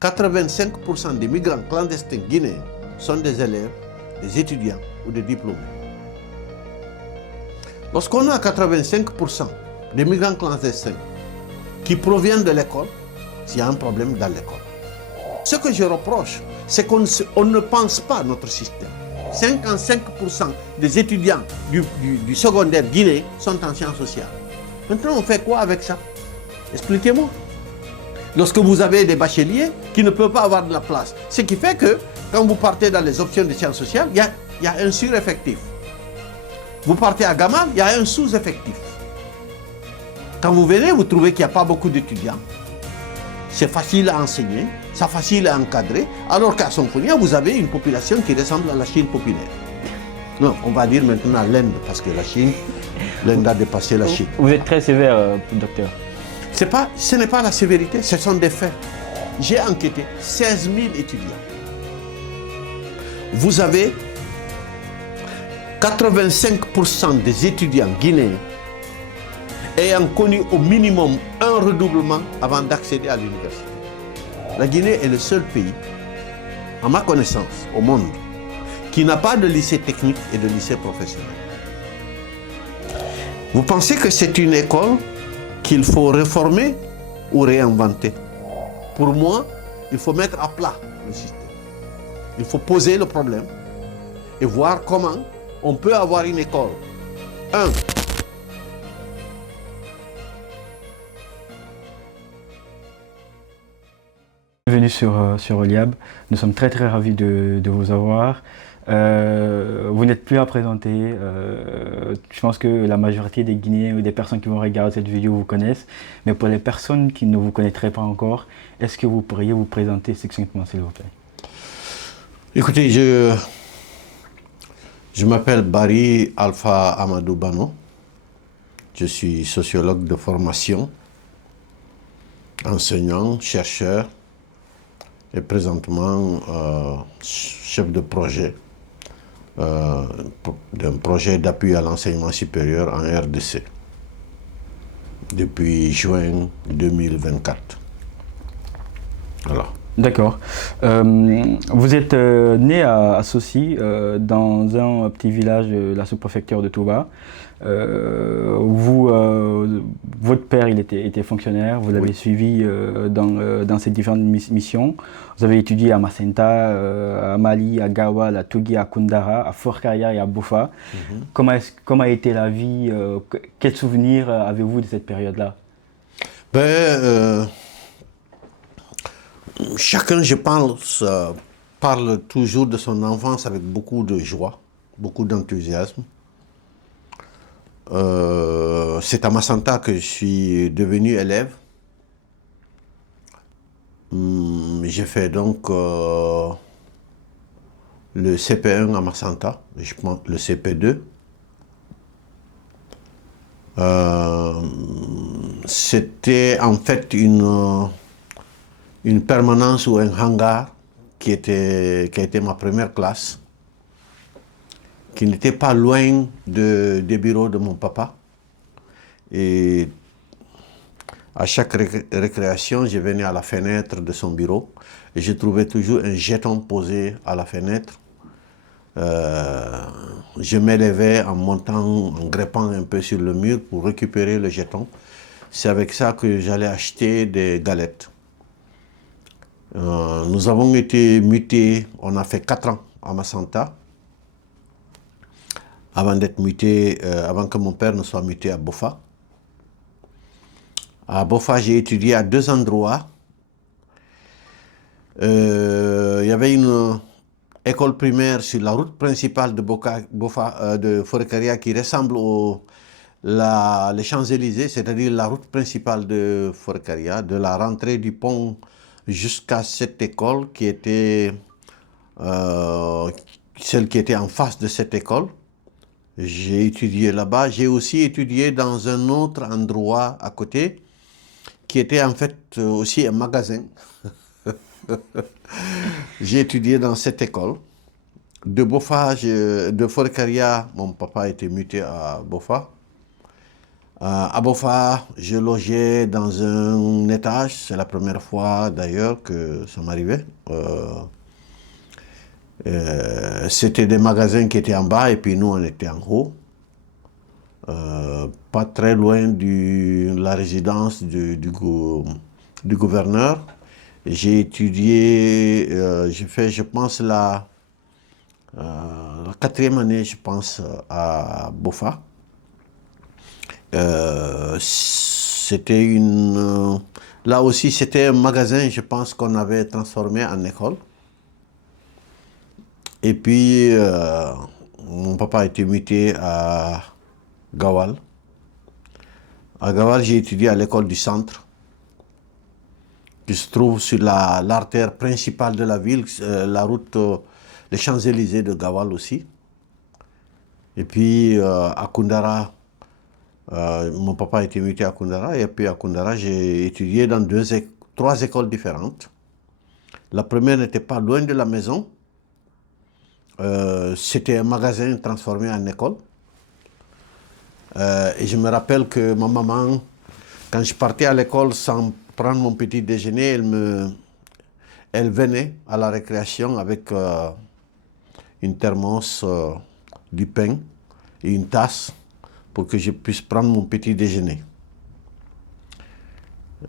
85% des migrants clandestins guinéens sont des élèves, des étudiants ou des diplômés. Lorsqu'on a 85% des migrants clandestins qui proviennent de l'école, il y a un problème dans l'école. Ce que je reproche, c'est qu'on ne pense pas notre système. 55% des étudiants du secondaire guinéen sont en sciences sociales. Maintenant, on fait quoi avec ça? Expliquez-moi. Lorsque vous avez des bacheliers qui ne peuvent pas avoir de la place, ce qui fait que quand vous partez dans les options de sciences sociales, il y a un sureffectif. Vous partez à Gamal, il y a un sous-effectif. Quand vous venez, vous trouvez qu'il n'y a pas beaucoup d'étudiants. C'est facile à enseigner, c'est facile à encadrer, alors qu'à Somphonia, vous avez une population qui ressemble à la Chine populaire. Non, on va dire maintenant l'Inde, parce que la Chine, l'Inde a dépassé la Chine. Vous êtes très sévère, docteur. Ce n'est pas la sévérité, ce sont des faits. J'ai enquêté 16 000 étudiants. Vous avez 85% des étudiants guinéens ayant connu au minimum un redoublement avant d'accéder à l'université. La Guinée est le seul pays, à ma connaissance, au monde, qui n'a pas de lycée technique et de lycée professionnel. Vous pensez que c'est une école qu'il faut réformer ou réinventer? Pour moi, il faut mettre à plat le système. Il faut poser le problème et voir comment on peut avoir une école. Bienvenue sur Oliab. Nous sommes très ravis de vous avoir. Vous n'êtes plus à présenter. Je pense que la majorité des Guinéens ou des personnes qui vont regarder cette vidéo vous connaissent. Mais pour les personnes qui ne vous connaîtraient pas encore, est-ce que vous pourriez vous présenter succinctement, s'il vous plaît? Écoutez, je m'appelle Barry Alpha Amadou Bano. Je suis sociologue de formation, enseignant, chercheur et présentement chef de projet d'un projet d'appui à l'enseignement supérieur en RDC depuis juin 2024. Voilà. D'accord. Vous êtes né à Sossi, dans un petit village de la sous-préfecture de Touba. Votre père, il était fonctionnaire, vous l'avez suivi dans ces différentes missions. Vous avez étudié à Macenta, à Mali, à Gaoual, à Tougui, à Koundara, à Forcaya et à Boufa. Comment a été la vie? Quels souvenirs avez-vous de cette période-là? Chacun, je pense, parle toujours de son enfance avec beaucoup de joie, beaucoup d'enthousiasme. C'est à Macenta que je suis devenu élève. J'ai fait donc le CP1 à Macenta, je pense le CP2. C'était en fait une permanence ou un hangar qui a été ma première classe, qui n'était pas loin des bureaux de mon papa. Et à chaque récréation, je venais à la fenêtre de son bureau et je trouvais toujours un jeton posé à la fenêtre. Je m'élevais en montant, en grimpant un peu sur le mur pour récupérer le jeton. C'est avec ça que j'allais acheter des galettes. Nous avons été mutés, on a fait 4 ans à Macenta, avant d'être muté, avant que mon père ne soit muté à Boufa. À Boufa, j'ai étudié à 2 endroits. Il y avait une école primaire sur la route principale de de Forcaya qui ressemble les Champs-Élysées, c'est-à-dire la route principale de Forcaya, de la rentrée du pont jusqu'à cette école qui était celle qui était en face de cette école. J'ai étudié là-bas. J'ai aussi étudié dans un autre endroit à côté qui était en fait aussi un magasin. J'ai étudié dans cette école. De Boufa, de Forcaya, mon papa était muté à Boufa. À Bofa, je logeais dans un étage. C'est la première fois d'ailleurs que ça m'arrivait. C'était des magasins qui étaient en bas et puis nous on était en haut. Pas très loin de la résidence du gouverneur. J'ai étudié, j'ai fait, je pense, la quatrième année, je pense, à Bofa. C'était là aussi, c'était un magasin, je pense, qu'on avait transformé en école. Et puis, mon papa a été muté à Gawal. À Gawal, j'ai étudié à l'école du centre, qui se trouve sur l'artère principale de la ville, la route, les Champs-Élysées de Gawal aussi. Et puis, à Koundara, mon papa a été muté à Koundara, et puis à Koundara, j'ai étudié dans trois écoles différentes. La première n'était pas loin de la maison. C'était un magasin transformé en école. Et je me rappelle que ma maman, quand je partais à l'école sans prendre mon petit déjeuner, elle venait à la récréation avec une thermos, du pain et une tasse pour que je puisse prendre mon petit déjeuner.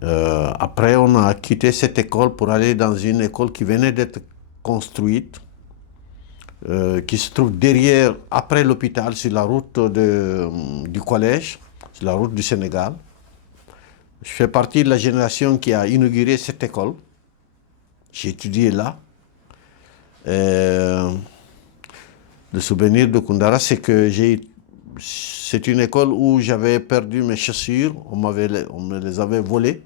Après, on a quitté cette école pour aller dans une école qui venait d'être construite, qui se trouve derrière, après l'hôpital, sur la route du collège, sur la route du Sénégal. Je fais partie de la génération qui a inauguré cette école. J'ai étudié là. Le souvenir de Koundara, c'est que c'est une école où j'avais perdu mes chaussures, on me les avait volées.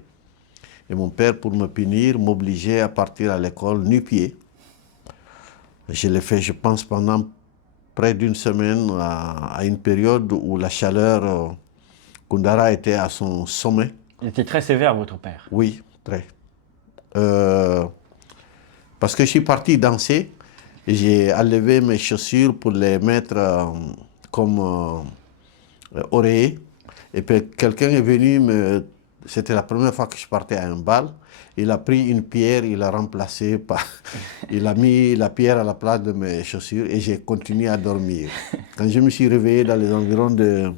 Et mon père, pour me punir, m'obligeait à partir à l'école nu-pied. Je l'ai fait, je pense, pendant près d'une semaine, à une période où la chaleur, Koundara était à son sommet. Il était très sévère, votre père. Oui, très. Parce que je suis parti danser, j'ai enlevé mes chaussures pour les mettre comme oreiller. Et puis quelqu'un est venu C'était la première fois que je partais à un bal. Il a pris une pierre, il l'a remplacée par... Il a mis la pierre à la place de mes chaussures et j'ai continué à dormir. Quand je me suis réveillé dans les environs de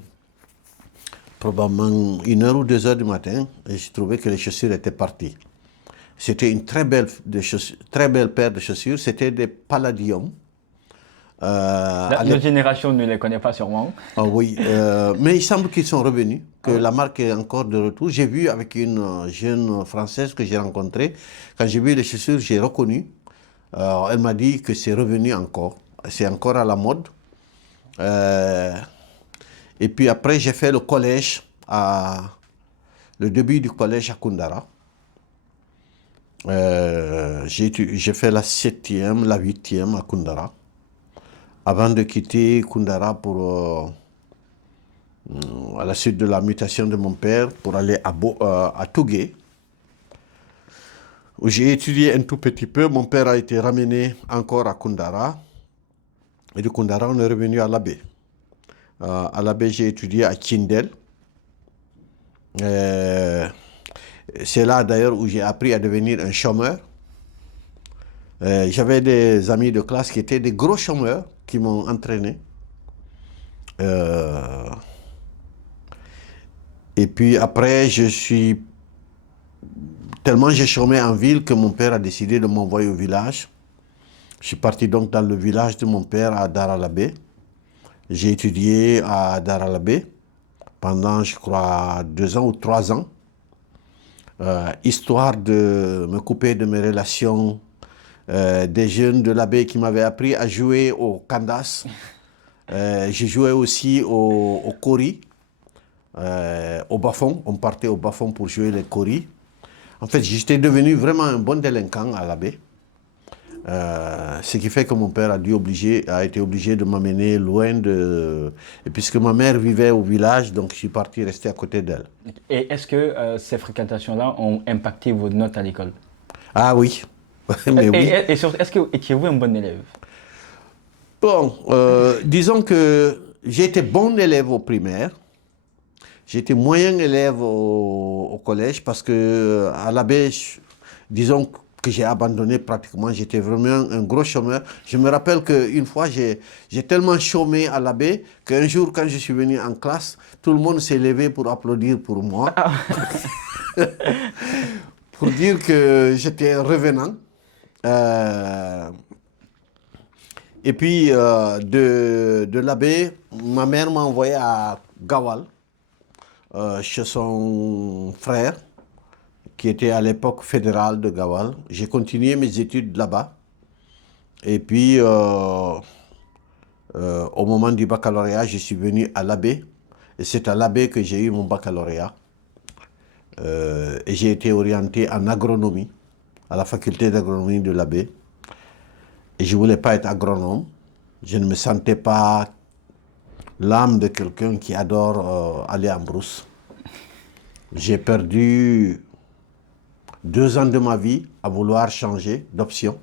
probablement 1h ou 2h du matin, j'ai trouvé que les chaussures étaient parties. C'était une très belle paire de chaussures. C'était des Palladium. Notre génération ne les connaît pas sûrement. Ah oui, mais il semble qu'ils sont revenus, que la marque est encore de retour. J'ai vu avec une jeune Française que j'ai rencontrée, quand j'ai vu les chaussures, j'ai reconnu. Elle m'a dit que c'est revenu encore, c'est encore à la mode. Et puis après, j'ai fait le collège, le début du collège à Koundara. J'ai fait la 7e, la 8e à Koundara, avant de quitter Koundara à la suite de la mutation de mon père, pour aller à Tougué, où j'ai étudié un tout petit peu. Mon père a été ramené encore à Koundara, et de Koundara, on est revenu à l'Abbé. À l'Abbé, j'ai étudié à Kindel. C'est là d'ailleurs où j'ai appris à devenir un chômeur. J'avais des amis de classe qui étaient des gros chômeurs qui m'ont entraîné. Et puis après, tellement j'ai chômé en ville que mon père a décidé de m'envoyer au village. Je suis parti donc dans le village de mon père à Dar al-Abbé. J'ai étudié à Dar al-Abbé pendant, je crois, 2 ans ou 3 ans. Histoire de me couper de mes relations, des jeunes de l'abbé qui m'avaient appris à jouer au kandas. J'ai joué aussi au kori, au bafon. On partait au bafon pour jouer les kori. En fait, j'étais devenu vraiment un bon délinquant à l'abbé. Ce qui fait que mon père a été obligé de m'amener loin de... Et puisque ma mère vivait au village, donc je suis parti rester à côté d'elle. Et est-ce que ces fréquentations-là ont impacté vos notes à l'école? Ah oui, mais oui. Et surtout, est-ce que étiez-vous un bon élève? Bon, disons que j'ai été bon élève au primaire. J'étais moyen élève au collège parce que à l'abbé, disons que j'ai abandonné pratiquement. J'étais vraiment un gros chômeur. Je me rappelle qu'une fois, j'ai tellement chômé à l'abbé qu'un jour, quand je suis venu en classe, tout le monde s'est levé pour applaudir pour moi, pour dire que j'étais revenant. Euh, et puis, de l'abbé, ma mère m'a envoyé à Gawal, chez son frère, qui était à l'époque fédéral de Gawal. J'ai continué mes études là-bas. Et puis, au moment du baccalauréat, je suis venu à l'Abbé. Et c'est à l'Abbé que j'ai eu mon baccalauréat. Et j'ai été orienté en agronomie, à la faculté d'agronomie de l'Abbé. Et je ne voulais pas être agronome. Je ne me sentais pas l'âme de quelqu'un qui adore aller en brousse. J'ai perdu 2 ans de ma vie à vouloir changer d'option.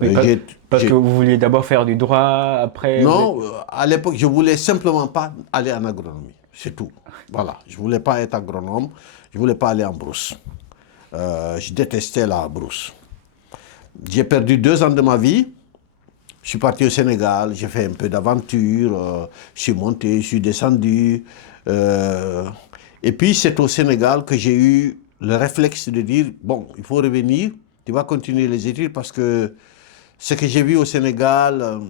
Oui, parce que vous vouliez d'abord faire du droit, après... Non, à l'époque, je voulais simplement pas aller en agronomie. C'est tout. Voilà. Je voulais pas être agronome. Je voulais pas aller en brousse. Je détestais la brousse. J'ai perdu 2 ans de ma vie. Je suis parti au Sénégal. J'ai fait un peu d'aventure. Je suis monté, je suis descendu. Et puis, c'est au Sénégal que j'ai eu le réflexe de dire, bon, il faut revenir. Tu vas continuer les études parce que ce que j'ai vu au Sénégal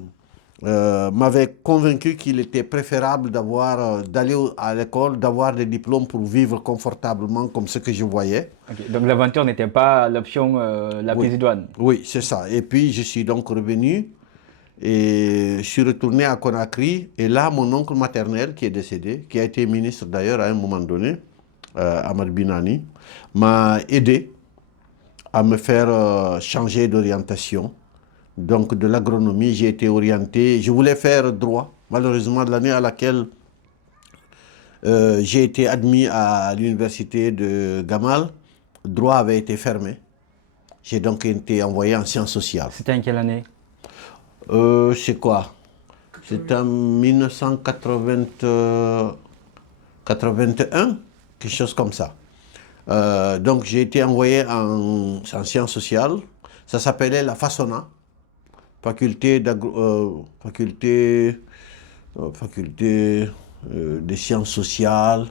m'avait convaincu qu'il était préférable d'aller à l'école, d'avoir des diplômes pour vivre confortablement comme ce que je voyais. Okay. Donc l'aventure n'était pas l'option la plus idoine. Oui, c'est ça. Et puis je suis donc revenu et je suis retourné à Conakry. Et là, mon oncle maternel qui est décédé, qui a été ministre d'ailleurs à un moment donné, Ahmad Binani, m'a aidé à me faire changer d'orientation. Donc de l'agronomie, j'ai été orienté. Je voulais faire droit. Malheureusement, l'année à laquelle j'ai été admis à l'université de Gamal, droit avait été fermé. J'ai donc été envoyé en sciences sociales. C'était en quelle année? C'est quoi? C'était en 1981, quelque chose comme ça. Donc j'ai été envoyé en sciences sociales. Ça s'appelait la Façonna. Faculté des sciences sociales,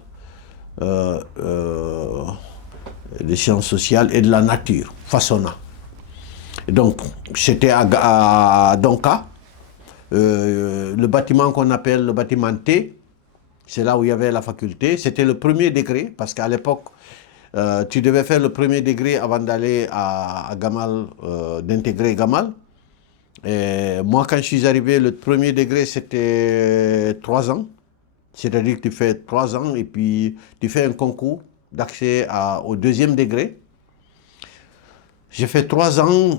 des sciences sociales et de la nature, Façonna. Donc, c'était à Donka, le bâtiment qu'on appelle le bâtiment T, c'est là où il y avait la faculté. C'était le premier degré, parce qu'à l'époque, tu devais faire le premier degré avant d'aller à Gamal, d'intégrer Gamal. Et moi, quand je suis arrivé, le premier degré, c'était 3 ans. C'est-à-dire que tu fais 3 ans et puis tu fais un concours d'accès au deuxième degré. J'ai fait 3 ans.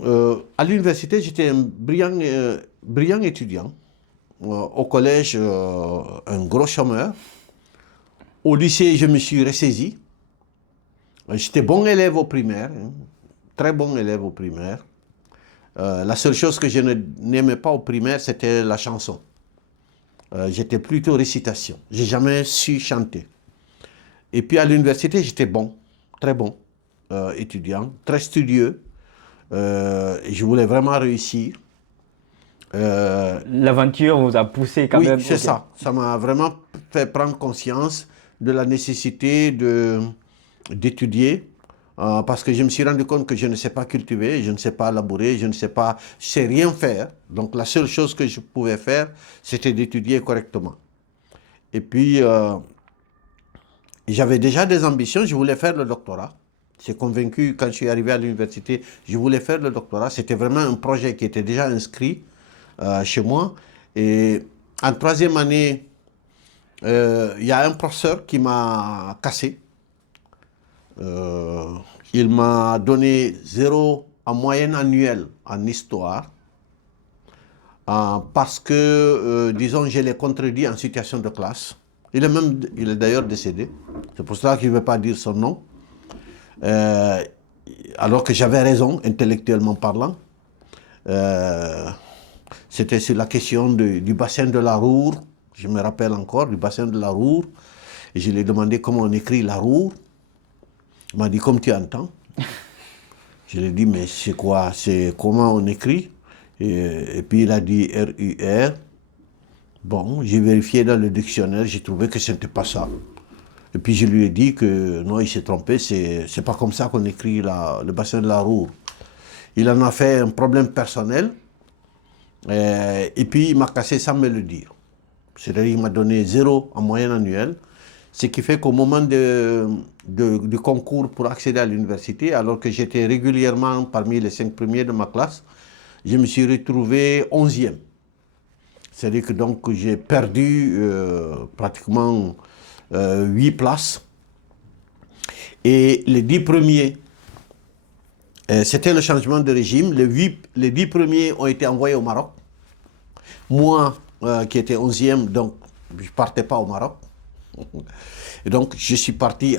À l'université, j'étais un brillant étudiant. Au collège, un gros chômeur. Au lycée, je me suis ressaisi. J'étais bon élève au primaire, hein, très bon élève au primaire. La seule chose que je n'aimais pas au primaire, c'était la chanson. J'étais plutôt récitation. J'ai jamais su chanter. Et puis à l'université, j'étais bon, très bon étudiant, très studieux. Et je voulais vraiment réussir. L'aventure vous a poussé quand même. Oui, c'est ça. Ça m'a vraiment fait prendre conscience de la nécessité d'étudier. Parce que je me suis rendu compte que je ne sais pas cultiver, je ne sais pas labourer, je sais rien faire. Donc la seule chose que je pouvais faire, c'était d'étudier correctement. Et puis, j'avais déjà des ambitions, je voulais faire le doctorat. J'ai convaincu, quand je suis arrivé à l'université, je voulais faire le doctorat. C'était vraiment un projet qui était déjà inscrit chez moi. Et en 3e année, il y a un professeur qui m'a cassé. Il m'a donné 0 en moyenne annuelle en histoire parce que, disons, je l'ai contredit en situation de classe. Il est d'ailleurs décédé. C'est pour cela que je ne veux pas dire son nom. Alors que j'avais raison, intellectuellement parlant. C'était sur la question du bassin de la Roure. Je me rappelle encore du bassin de la Roure. Et je lui ai demandé comment on écrit la roue. Il m'a dit, comme tu entends. Je lui ai dit, mais c'est quoi? C'est comment on écrit? Et puis il a dit R-U-R. Bon, j'ai vérifié dans le dictionnaire, j'ai trouvé que ce n'était pas ça. Et puis je lui ai dit que non, il s'est trompé, c'est pas comme ça qu'on écrit le bassin de la Roure. Il en a fait un problème personnel, et puis il m'a cassé sans me le dire. C'est-à-dire qu'il m'a donné 0 en moyenne annuelle, ce qui fait qu'au moment du concours pour accéder à l'université, alors que j'étais régulièrement parmi les 5 premiers de ma classe, je me suis retrouvé 11e. C'est-à-dire que donc j'ai perdu pratiquement 8 places. Et les 10 premiers, c'était le changement de régime. Les 10 premiers ont été envoyés au Maroc. Moi, qui étais 11e, donc je ne partais pas au Maroc. Et donc je suis parti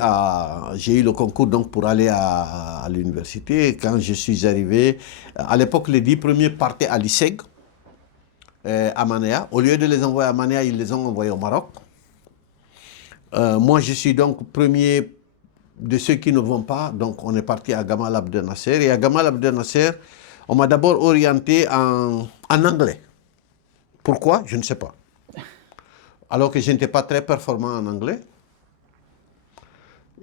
j'ai eu le concours donc, pour aller à l'université. Quand je suis arrivé, à l'époque, les 10 premiers partaient à l'ISEG, à Manéa. Au lieu de les envoyer à Manéa, ils les ont envoyés au Maroc. Moi, je suis donc premier de ceux qui ne vont pas. Donc, on est parti à Gamal Abdel Nasser. Et à Gamal Abdel Nasser, on m'a d'abord orienté en anglais. Pourquoi? Je ne sais pas. Alors que je n'étais pas très performant en anglais.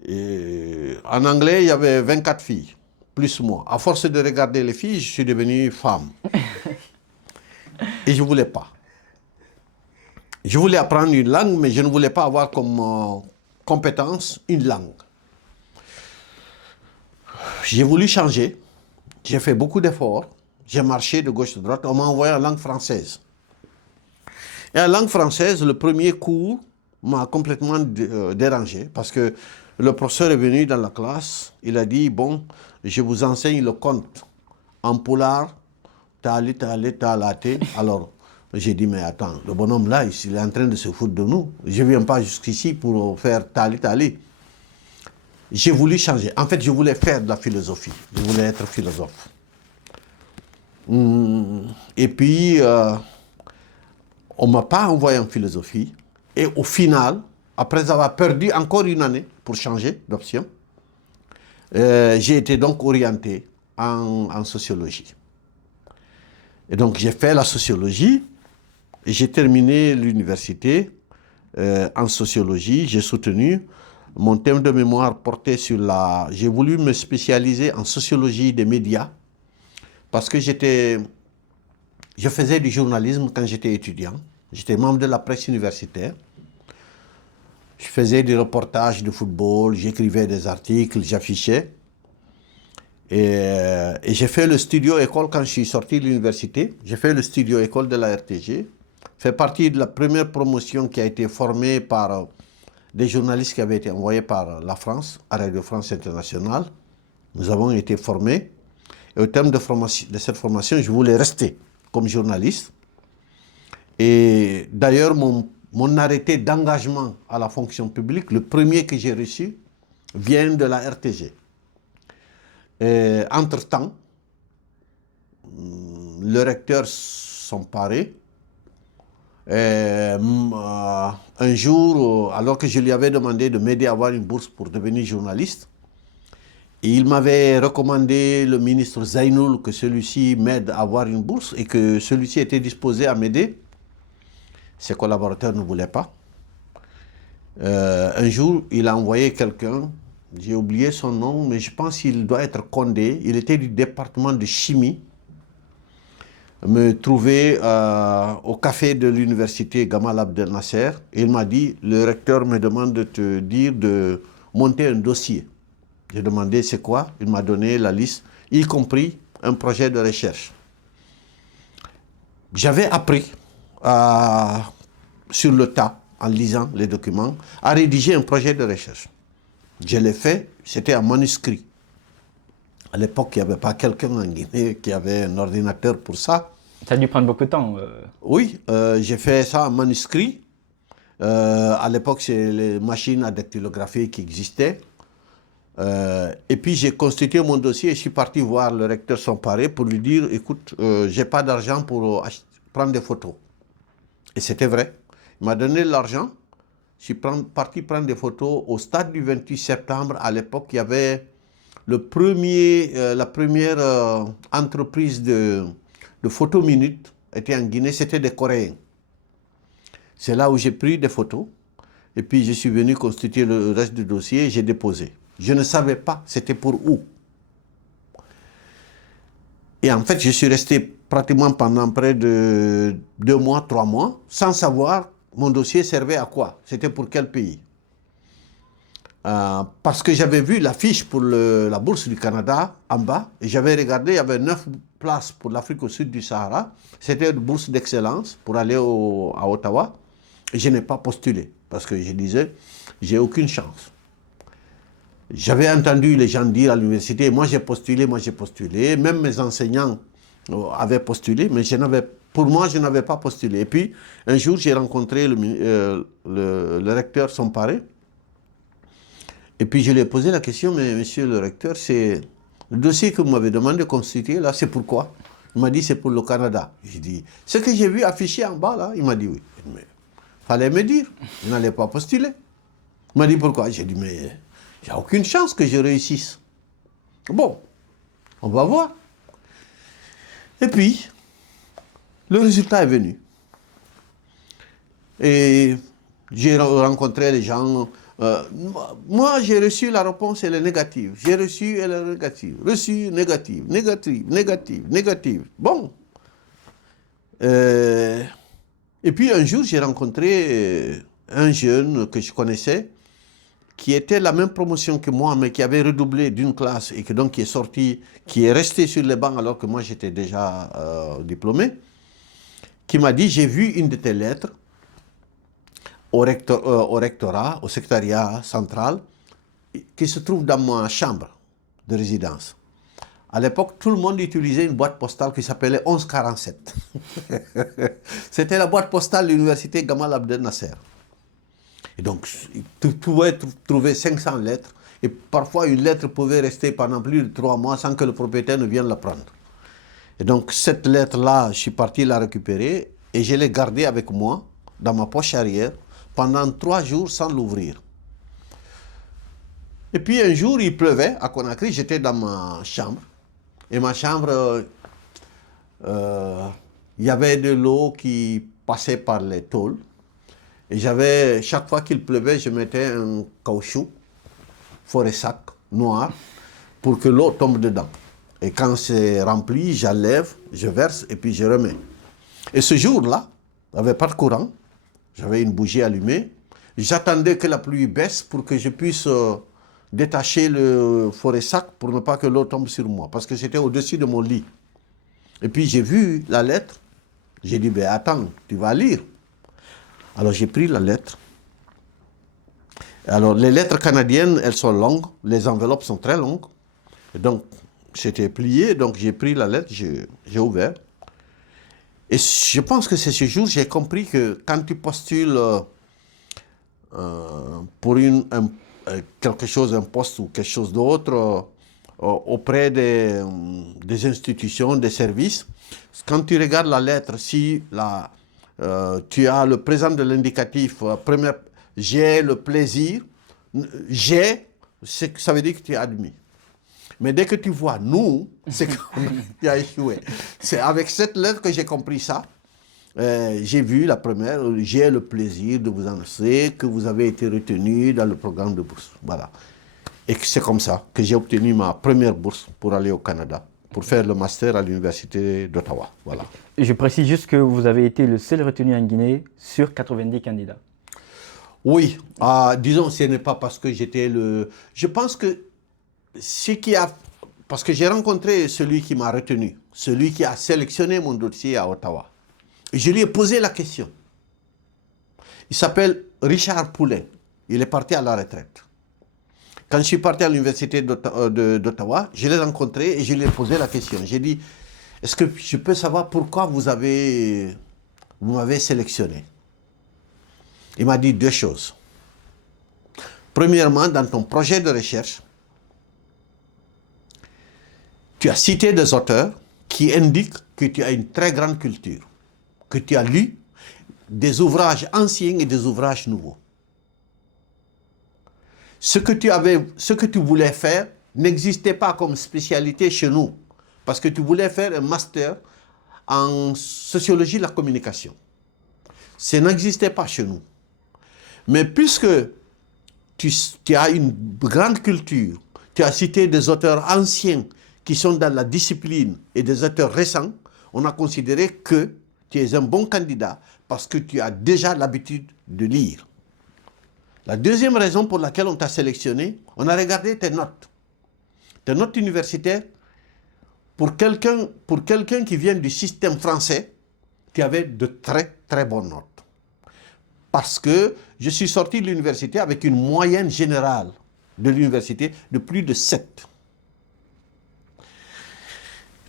Et en anglais, il y avait 24 filles, plus moi. À force de regarder les filles, je suis devenu femme. Et je ne voulais pas. Je voulais apprendre une langue, mais je ne voulais pas avoir comme compétence une langue. J'ai voulu changer. J'ai fait beaucoup d'efforts. J'ai marché de gauche à droite. On m'a envoyé en langue française. Et en langue française, le premier cours m'a complètement dérangé parce que le professeur est venu dans la classe. Il a dit, bon, je vous enseigne le conte en polar, tali, tali, talate. Alors, j'ai dit, mais attends, le bonhomme là, il est en train de se foutre de nous. Je ne viens pas jusqu'ici pour faire tali, tali. J'ai voulu changer. En fait, je voulais faire de la philosophie. Je voulais être philosophe. Et puis, on ne m'a pas envoyé en philosophie. Et au final, après avoir perdu encore une année pour changer d'option, j'ai été donc orienté en sociologie. Et donc, j'ai fait la sociologie et j'ai terminé l'université en sociologie. J'ai soutenu. Mon thème de mémoire portait sur j'ai voulu me spécialiser en sociologie des médias parce que je faisais du journalisme quand j'étais étudiant. J'étais membre de la presse universitaire. Je faisais des reportages de football, j'écrivais des articles, j'affichais. Et j'ai fait le studio école quand je suis sorti de l'université. J'ai fait le studio école de la RTG. Fait partie de la première promotion qui a été formée par des journalistes qui avaient été envoyés par la France, à Radio France Internationale. Nous avons été formés. Et au terme de cette formation, je voulais rester comme journaliste. Et d'ailleurs, mon arrêté d'engagement à la fonction publique, le premier que j'ai reçu, vient de la RTG. Entre-temps, le recteur s'emparait. Un jour, alors que je lui avais demandé de m'aider à avoir une bourse pour devenir journaliste, et il m'avait recommandé, le ministre Zainoul, que celui-ci m'aide à avoir une bourse et que celui-ci était disposé à m'aider. Ses collaborateurs ne voulaient pas. Un jour, il a envoyé quelqu'un, j'ai oublié son nom, mais je pense qu'il doit être Condé. Il était du département de chimie. Me trouver au café de l'université Gamal Abdel Nasser. Et il m'a dit, le recteur me demande de te dire de monter un dossier. J'ai demandé c'est quoi? Il m'a donné la liste, y compris un projet de recherche. J'avais appris sur le tas, en lisant les documents, à rédiger un projet de recherche. Je l'ai fait, c'était un manuscrit. À l'époque, il n'y avait pas quelqu'un en Guinée qui avait un ordinateur pour ça. Ça a dû prendre beaucoup de temps. Oui, j'ai fait ça en manuscrit. À l'époque, c'est les machines à dactylographie qui existaient. Et puis, j'ai constitué mon dossier et je suis parti voir le recteur Somparé pour lui dire, écoute, j'ai pas d'argent pour prendre des photos. Et c'était vrai. Il m'a donné de l'argent. Je suis parti prendre des photos au stade du 28 septembre. À l'époque, il y avait la première entreprise de photo minute était en Guinée, c'était des Coréens. C'est là où j'ai pris des photos. Et puis, je suis venu constituer le reste du dossier et j'ai déposé. Je ne savais pas c'était pour où. Et en fait, je suis resté pratiquement pendant près de 2 mois, 3 mois, sans savoir mon dossier servait à quoi. C'était pour quel pays. Parce que j'avais vu l'affiche pour la bourse du Canada en bas, et j'avais regardé, il y avait 9 places pour l'Afrique au sud du Sahara. C'était une bourse d'excellence pour aller à Ottawa. Et je n'ai pas postulé, parce que je disais, j'ai aucune chance. J'avais entendu les gens dire à l'université, moi j'ai postulé, même mes enseignants avaient postulé, mais pour moi je n'avais pas postulé. Et puis un jour j'ai rencontré le recteur Somparé, et puis je lui ai posé la question, mais monsieur le recteur, c'est le dossier que vous m'avez demandé de constituer là, c'est pourquoi? Il m'a dit c'est pour le Canada. J'ai dit, ce que j'ai vu affiché en bas là, il m'a dit oui. Mais fallait me dire, je n'allais pas postuler. Il m'a dit pourquoi? J'ai dit mais il n'y a aucune chance que je réussisse. Bon, on va voir. Et puis, le résultat est venu. Et j'ai rencontré les gens. Moi, j'ai reçu la réponse, elle est négative. J'ai reçu, elle est négative. Reçu, négative, négative, négative, négative. Bon. Et puis un jour, j'ai rencontré un jeune que je connaissais, qui était la même promotion que moi, mais qui avait redoublé d'une classe et donc qui est sorti, qui est resté sur les bancs alors que moi j'étais déjà diplômé, qui m'a dit, j'ai vu une de tes lettres au rectorat, au secrétariat central, qui se trouve dans ma chambre de résidence. À l'époque, tout le monde utilisait une boîte postale qui s'appelait 1147. C'était la boîte postale de l'université Gamal Abdel Nasser. Et donc, tu pouvais trouver 500 lettres, et parfois une lettre pouvait rester pendant plus de 3 mois sans que le propriétaire ne vienne la prendre. Et donc, cette lettre-là, je suis parti la récupérer, et je l'ai gardée avec moi, dans ma poche arrière, pendant 3 jours sans l'ouvrir. Et puis un jour, il pleuvait à Conakry, j'étais dans ma chambre, et ma chambre, il y avait de l'eau qui passait par les tôles. Et chaque fois qu'il pleuvait, je mettais un caoutchouc, forêt sac, noir, pour que l'eau tombe dedans. Et quand c'est rempli, j'enlève, je verse et puis je remets. Et ce jour-là, il n'y avait pas de courant, j'avais une bougie allumée. J'attendais que la pluie baisse pour que je puisse détacher le forêt sac pour ne pas que l'eau tombe sur moi, parce que c'était au-dessus de mon lit. Et puis j'ai vu la lettre, j'ai dit, ben attends, tu vas lire. Alors j'ai pris la lettre. Alors les lettres canadiennes, elles sont longues, les enveloppes sont très longues. Et donc c'était plié, donc j'ai pris la lettre, j'ai ouvert. Et je pense que c'est ce jour j'ai compris que quand tu postules pour quelque chose, un poste ou quelque chose d'autre auprès des institutions, des services, quand tu regardes la lettre, si tu as le présent de l'indicatif, j'ai le plaisir, ça veut dire que tu es admis. Mais dès que tu vois nous, c'est que tu as échoué. C'est avec cette lettre que j'ai compris ça. J'ai vu la première, j'ai le plaisir de vous annoncer que vous avez été retenu dans le programme de bourse. Voilà. Et c'est comme ça que j'ai obtenu ma première bourse pour aller au Canada, pour faire le master à l'université d'Ottawa. Voilà. Et je précise juste que vous avez été le seul retenu en Guinée sur 90 candidats. Oui, disons, ce n'est pas parce que j'étais le... Je pense que ce qui a... Parce que j'ai rencontré celui qui m'a retenu, celui qui a sélectionné mon dossier à Ottawa. Et je lui ai posé la question. Il s'appelle Richard Poulin. Il est parti à la retraite. Quand je suis parti à l'université d'Ottawa, je l'ai rencontré et je lui ai posé la question. J'ai dit, est-ce que je peux savoir pourquoi vous m'avez sélectionné? Il m'a dit 2 choses. Premièrement, dans ton projet de recherche, tu as cité des auteurs qui indiquent que tu as une très grande culture, que tu as lu des ouvrages anciens et des ouvrages nouveaux. ce que tu voulais faire n'existait pas comme spécialité chez nous. Parce que tu voulais faire un master en sociologie de la communication. Ça n'existait pas chez nous. Mais puisque tu as une grande culture, tu as cité des auteurs anciens qui sont dans la discipline et des auteurs récents, on a considéré que tu es un bon candidat parce que tu as déjà l'habitude de lire. La deuxième raison pour laquelle on t'a sélectionné, on a regardé tes notes. Tes notes universitaires, pour quelqu'un qui vient du système français, tu avais de très très bonnes notes. Parce que je suis sorti de l'université avec une moyenne générale de l'université de plus de 7.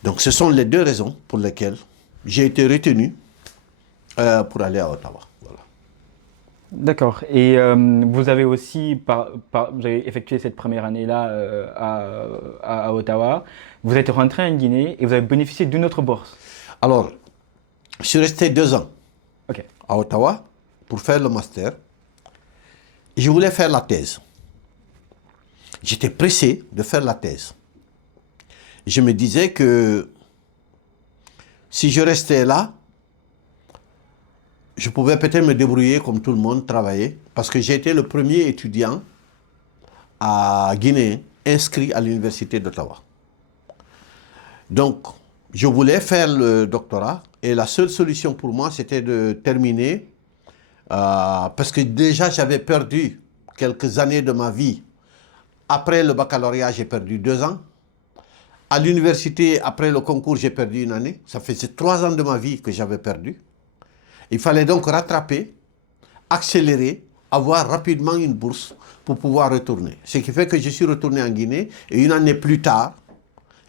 Donc ce sont les deux raisons pour lesquelles j'ai été retenu pour aller à Ottawa. Voilà. D'accord. Et vous avez aussi vous avez effectué cette première année-là à Ottawa. Vous êtes rentré en Guinée et vous avez bénéficié d'une autre bourse. Alors, je suis resté 2 ans Ok. à Ottawa pour faire le master. Je voulais faire la thèse. J'étais pressé de faire la thèse. Je me disais que si je restais là, je pouvais peut-être me débrouiller comme tout le monde, travailler, parce que j'ai été le premier étudiant à Guinée inscrit à l'université d'Ottawa. Donc, je voulais faire le doctorat et la seule solution pour moi, c'était de terminer parce que déjà j'avais perdu quelques années de ma vie. Après le baccalauréat, j'ai perdu 2 ans. À l'université, après le concours, j'ai perdu 1 année. Ça faisait 3 ans de ma vie que j'avais perdu. Il fallait donc rattraper, accélérer, avoir rapidement une bourse pour pouvoir retourner. Ce qui fait que je suis retourné en Guinée et 1 année plus tard,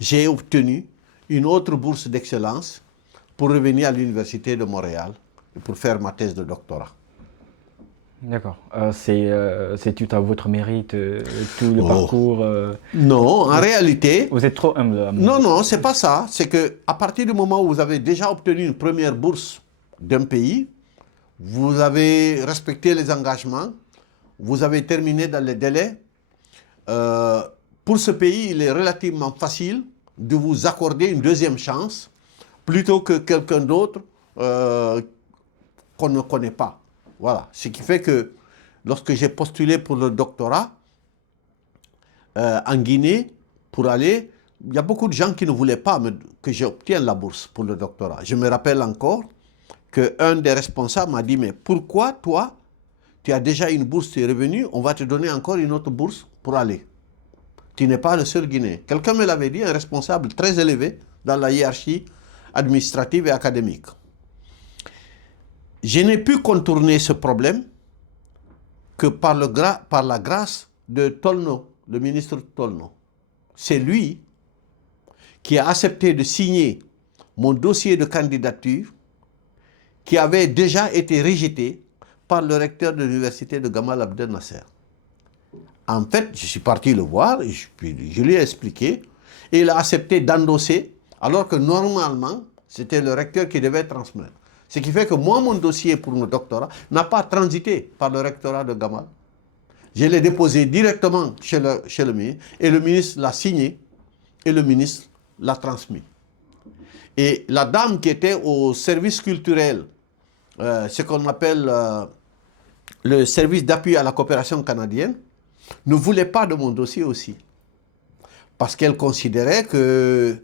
j'ai obtenu une autre bourse d'excellence pour revenir à l'Université de Montréal et pour faire ma thèse de doctorat. D'accord. C'est tout à votre mérite, tout le parcours. Non, en réalité... Vous êtes trop humble. Non, c'est pas ça. C'est qu'à partir du moment où vous avez déjà obtenu une première bourse d'un pays, vous avez respecté les engagements, vous avez terminé dans les délais. Pour ce pays, il est relativement facile de vous accorder une deuxième chance plutôt que quelqu'un d'autre qu'on ne connaît pas. Voilà. Ce qui fait que lorsque j'ai postulé pour le doctorat en Guinée, pour aller, il y a beaucoup de gens qui ne voulaient pas que j'obtienne la bourse pour le doctorat. Je me rappelle encore qu'un des responsables m'a dit, mais pourquoi toi, tu as déjà une bourse, tu es revenu, on va te donner encore une autre bourse pour aller. Tu n'es pas le seul Guinéen. Quelqu'un me l'avait dit, un responsable très élevé dans la hiérarchie administrative et académique. Je n'ai pu contourner ce problème que par la grâce de Tolno, le ministre Tolno. C'est lui qui a accepté de signer mon dossier de candidature qui avait déjà été rejeté par le recteur de l'université de Gamal Abdel Nasser. En fait, je suis parti le voir, et je lui ai expliqué, et il a accepté d'endosser, alors que normalement, c'était le recteur qui devait transmettre. Ce qui fait que moi, mon dossier pour mon doctorat n'a pas transité par le rectorat de Gamal. Je l'ai déposé directement chez le ministre, et le ministre l'a signé, et le ministre l'a transmis. Et la dame qui était au service culturel, ce qu'on appelle le service d'appui à la coopération canadienne, ne voulait pas de mon dossier aussi. Parce qu'elle considérait que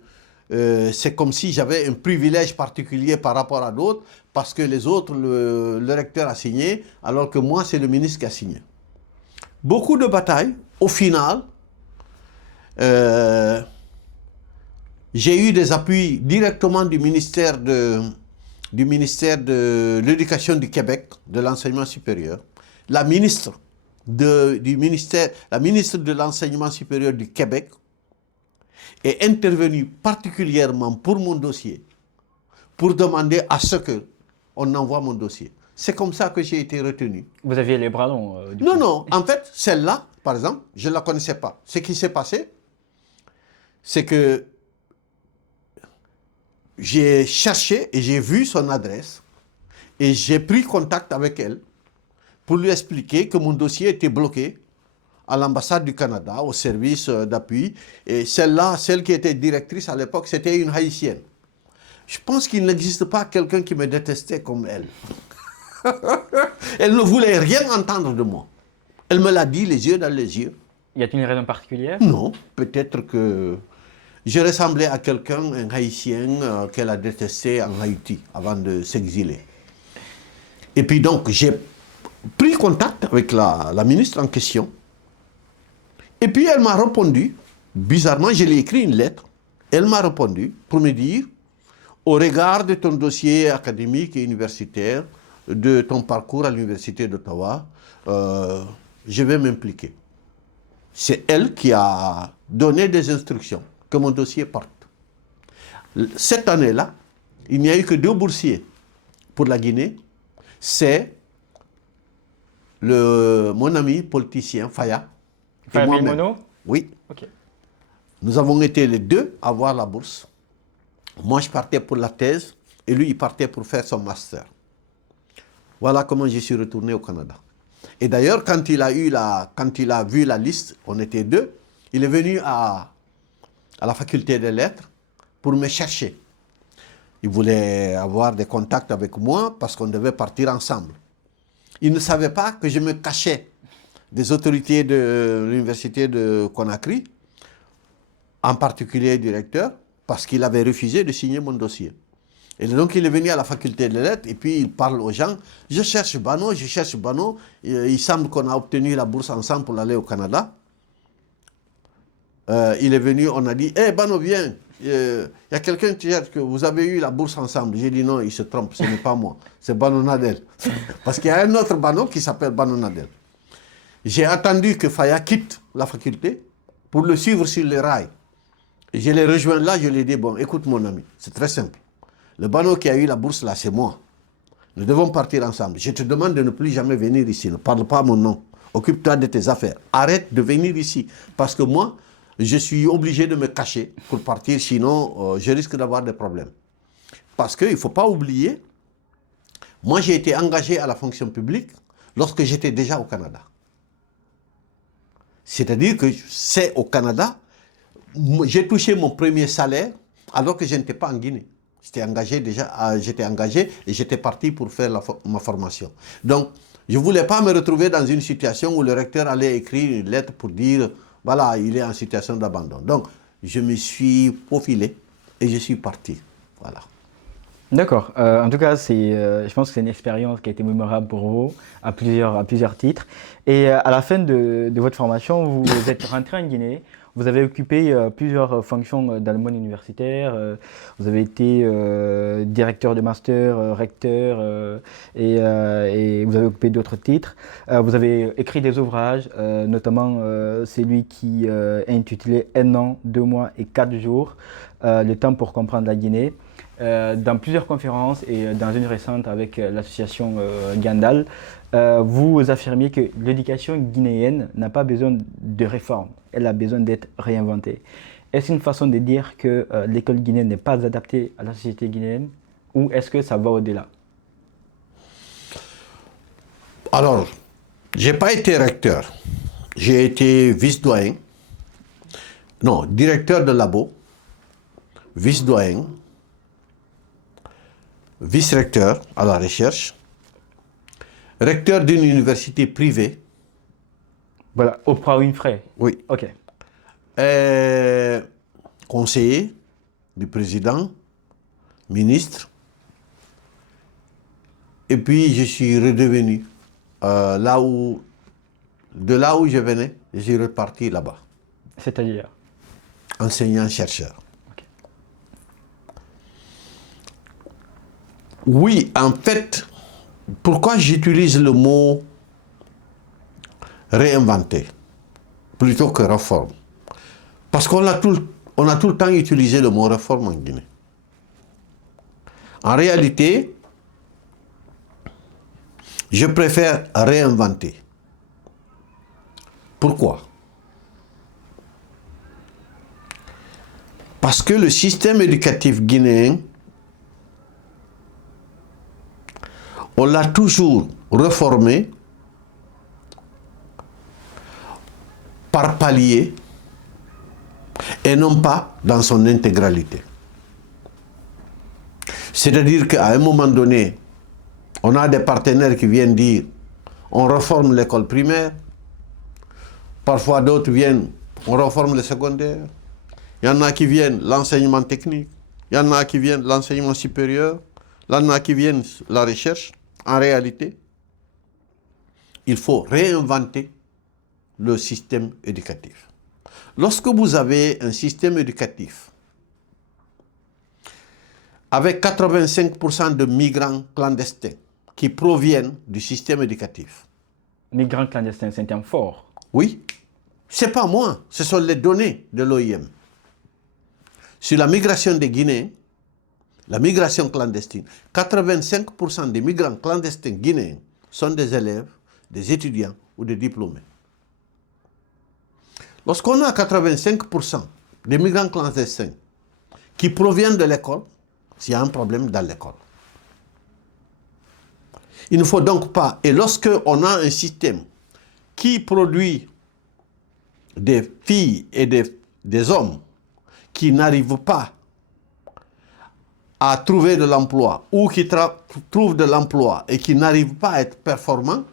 c'est comme si j'avais un privilège particulier par rapport à d'autres, parce que les autres, le recteur a signé, alors que moi, c'est le ministre qui a signé. Beaucoup de batailles. Au final, j'ai eu des appuis directement du ministère de l'Éducation du Québec, de l'enseignement supérieur. La ministre de l'enseignement supérieur du Québec est intervenue particulièrement pour mon dossier, pour demander à ce qu'on envoie mon dossier. C'est comme ça que j'ai été retenu. Vous aviez les bras longs Non, en fait, celle-là, par exemple, je ne la connaissais pas. Ce qui s'est passé, c'est que j'ai cherché et j'ai vu son adresse et j'ai pris contact avec elle pour lui expliquer que mon dossier était bloqué à l'ambassade du Canada, au service d'appui. Et celle-là, celle qui était directrice à l'époque, c'était une Haïtienne. Je pense qu'il n'existe pas quelqu'un qui me détestait comme elle. Elle ne voulait rien entendre de moi. Elle me l'a dit les yeux dans les yeux. Y a-t-il une raison particulière? Non, peut-être que je ressemblais à quelqu'un, un Haïtien, qu'elle a détesté en Haïti avant de s'exiler. Et puis donc, j'ai pris contact avec la ministre en question. Et puis elle m'a répondu, bizarrement, je lui ai écrit une lettre. Elle m'a répondu pour me dire, au regard de ton dossier académique et universitaire, de ton parcours à l'université d'Ottawa, je vais m'impliquer. C'est elle qui a donné des instructions que mon dossier parte. Cette année-là, il n'y a eu que 2 boursiers pour la Guinée. C'est mon ami politicien Faya. Faya Milmono? Oui. Ok. Nous avons été les 2 à avoir la bourse. Moi, je partais pour la thèse et lui, il partait pour faire son master. Voilà comment je suis retourné au Canada. Et d'ailleurs, quand il a vu la liste, on était 2, il est venu à la faculté des lettres pour me chercher. Il voulait avoir des contacts avec moi parce qu'on devait partir ensemble. Il ne savait pas que je me cachais des autorités de l'université de Conakry, en particulier le directeur, parce qu'il avait refusé de signer mon dossier. Et donc il est venu à la faculté des lettres et puis il parle aux gens. Je cherche Bano. Il semble qu'on a obtenu la bourse ensemble pour aller au Canada. Il est venu, on a dit, hé Bano, viens. Il y a quelqu'un qui dit que vous avez eu la bourse ensemble. J'ai dit non, il se trompe, ce n'est pas moi. C'est Bano Nadel. Parce qu'il y a un autre Bano qui s'appelle Bano Nadel. J'ai attendu que Faya quitte la faculté pour le suivre sur les rails. Et je l'ai rejoint là, je lui ai dit, bon, écoute mon ami, c'est très simple. Le Bano qui a eu la bourse là, c'est moi. Nous devons partir ensemble. Je te demande de ne plus jamais venir ici. Ne parle pas à mon nom. Occupe-toi de tes affaires. Arrête de venir ici. Parce que moi, je suis obligé de me cacher pour partir, sinon je risque d'avoir des problèmes. Parce qu'il ne faut pas oublier, moi j'ai été engagé à la fonction publique lorsque j'étais déjà au Canada. C'est-à-dire que c'est au Canada, j'ai touché mon premier salaire alors que je n'étais pas en Guinée. J'étais engagé et j'étais parti pour faire ma formation. Donc, je ne voulais pas me retrouver dans une situation où le recteur allait écrire une lettre pour dire, voilà, il est en situation d'abandon. Donc, je me suis faufilé et je suis parti. Voilà. D'accord. En tout cas, je pense que c'est une expérience qui a été mémorable pour vous à plusieurs titres. Et à la fin de votre formation, vous êtes rentré en Guinée. Vous avez occupé plusieurs fonctions dans le monde universitaire. Vous avez été directeur de master, recteur, et vous avez occupé d'autres titres. Vous avez écrit des ouvrages, notamment celui qui est intitulé 1 an, 2 mois et 4 jours, le temps pour comprendre la Guinée. Dans plusieurs conférences et dans une récente avec l'association Gandal, vous affirmiez que l'éducation guinéenne n'a pas besoin de réforme, elle a besoin d'être réinventée. Est-ce une façon de dire que l'école guinéenne n'est pas adaptée à la société guinéenne ou est-ce que ça va au-delà? Alors, je n'ai pas été recteur, j'ai été vice-doyen, non, directeur de labo, vice-doyen, vice-recteur à la recherche, recteur d'une université privée. Voilà, Oprah Winfrey. Oui. Ok. Conseiller du président, ministre. Et puis je suis redevenu de là où je venais, je suis reparti là-bas. C'est-à-dire? Enseignant-chercheur. Oui, en fait, pourquoi j'utilise le mot réinventer plutôt que réforme? Parce qu'on a tout le temps utilisé le mot réforme en Guinée. En réalité, je préfère réinventer. Pourquoi? Parce que le système éducatif guinéen, on l'a toujours réformé par palier et non pas dans son intégralité. C'est-à-dire qu'à un moment donné, on a des partenaires qui viennent dire on réforme l'école primaire, parfois d'autres viennent on réforme le secondaire, il y en a qui viennent l'enseignement technique, il y en a qui viennent l'enseignement supérieur, il y en a qui viennent la recherche. En réalité, il faut réinventer le système éducatif. Lorsque vous avez un système éducatif avec 85% de migrants clandestins qui proviennent du système éducatif. Migrants clandestins, c'est un terme fort. Oui, c'est pas moi, ce sont les données de l'OIM. Sur la migration des Guinéens, la migration clandestine, 85% des migrants clandestins guinéens sont des élèves, des étudiants ou des diplômés. Lorsqu'on a 85% des migrants clandestins qui proviennent de l'école, il y a un problème dans l'école. Il ne faut donc pas, et lorsqu'on a un système qui produit des filles et des hommes qui n'arrivent pas à trouver de l'emploi ou qui trouvent de l'emploi et qui n'arrivent pas à être performants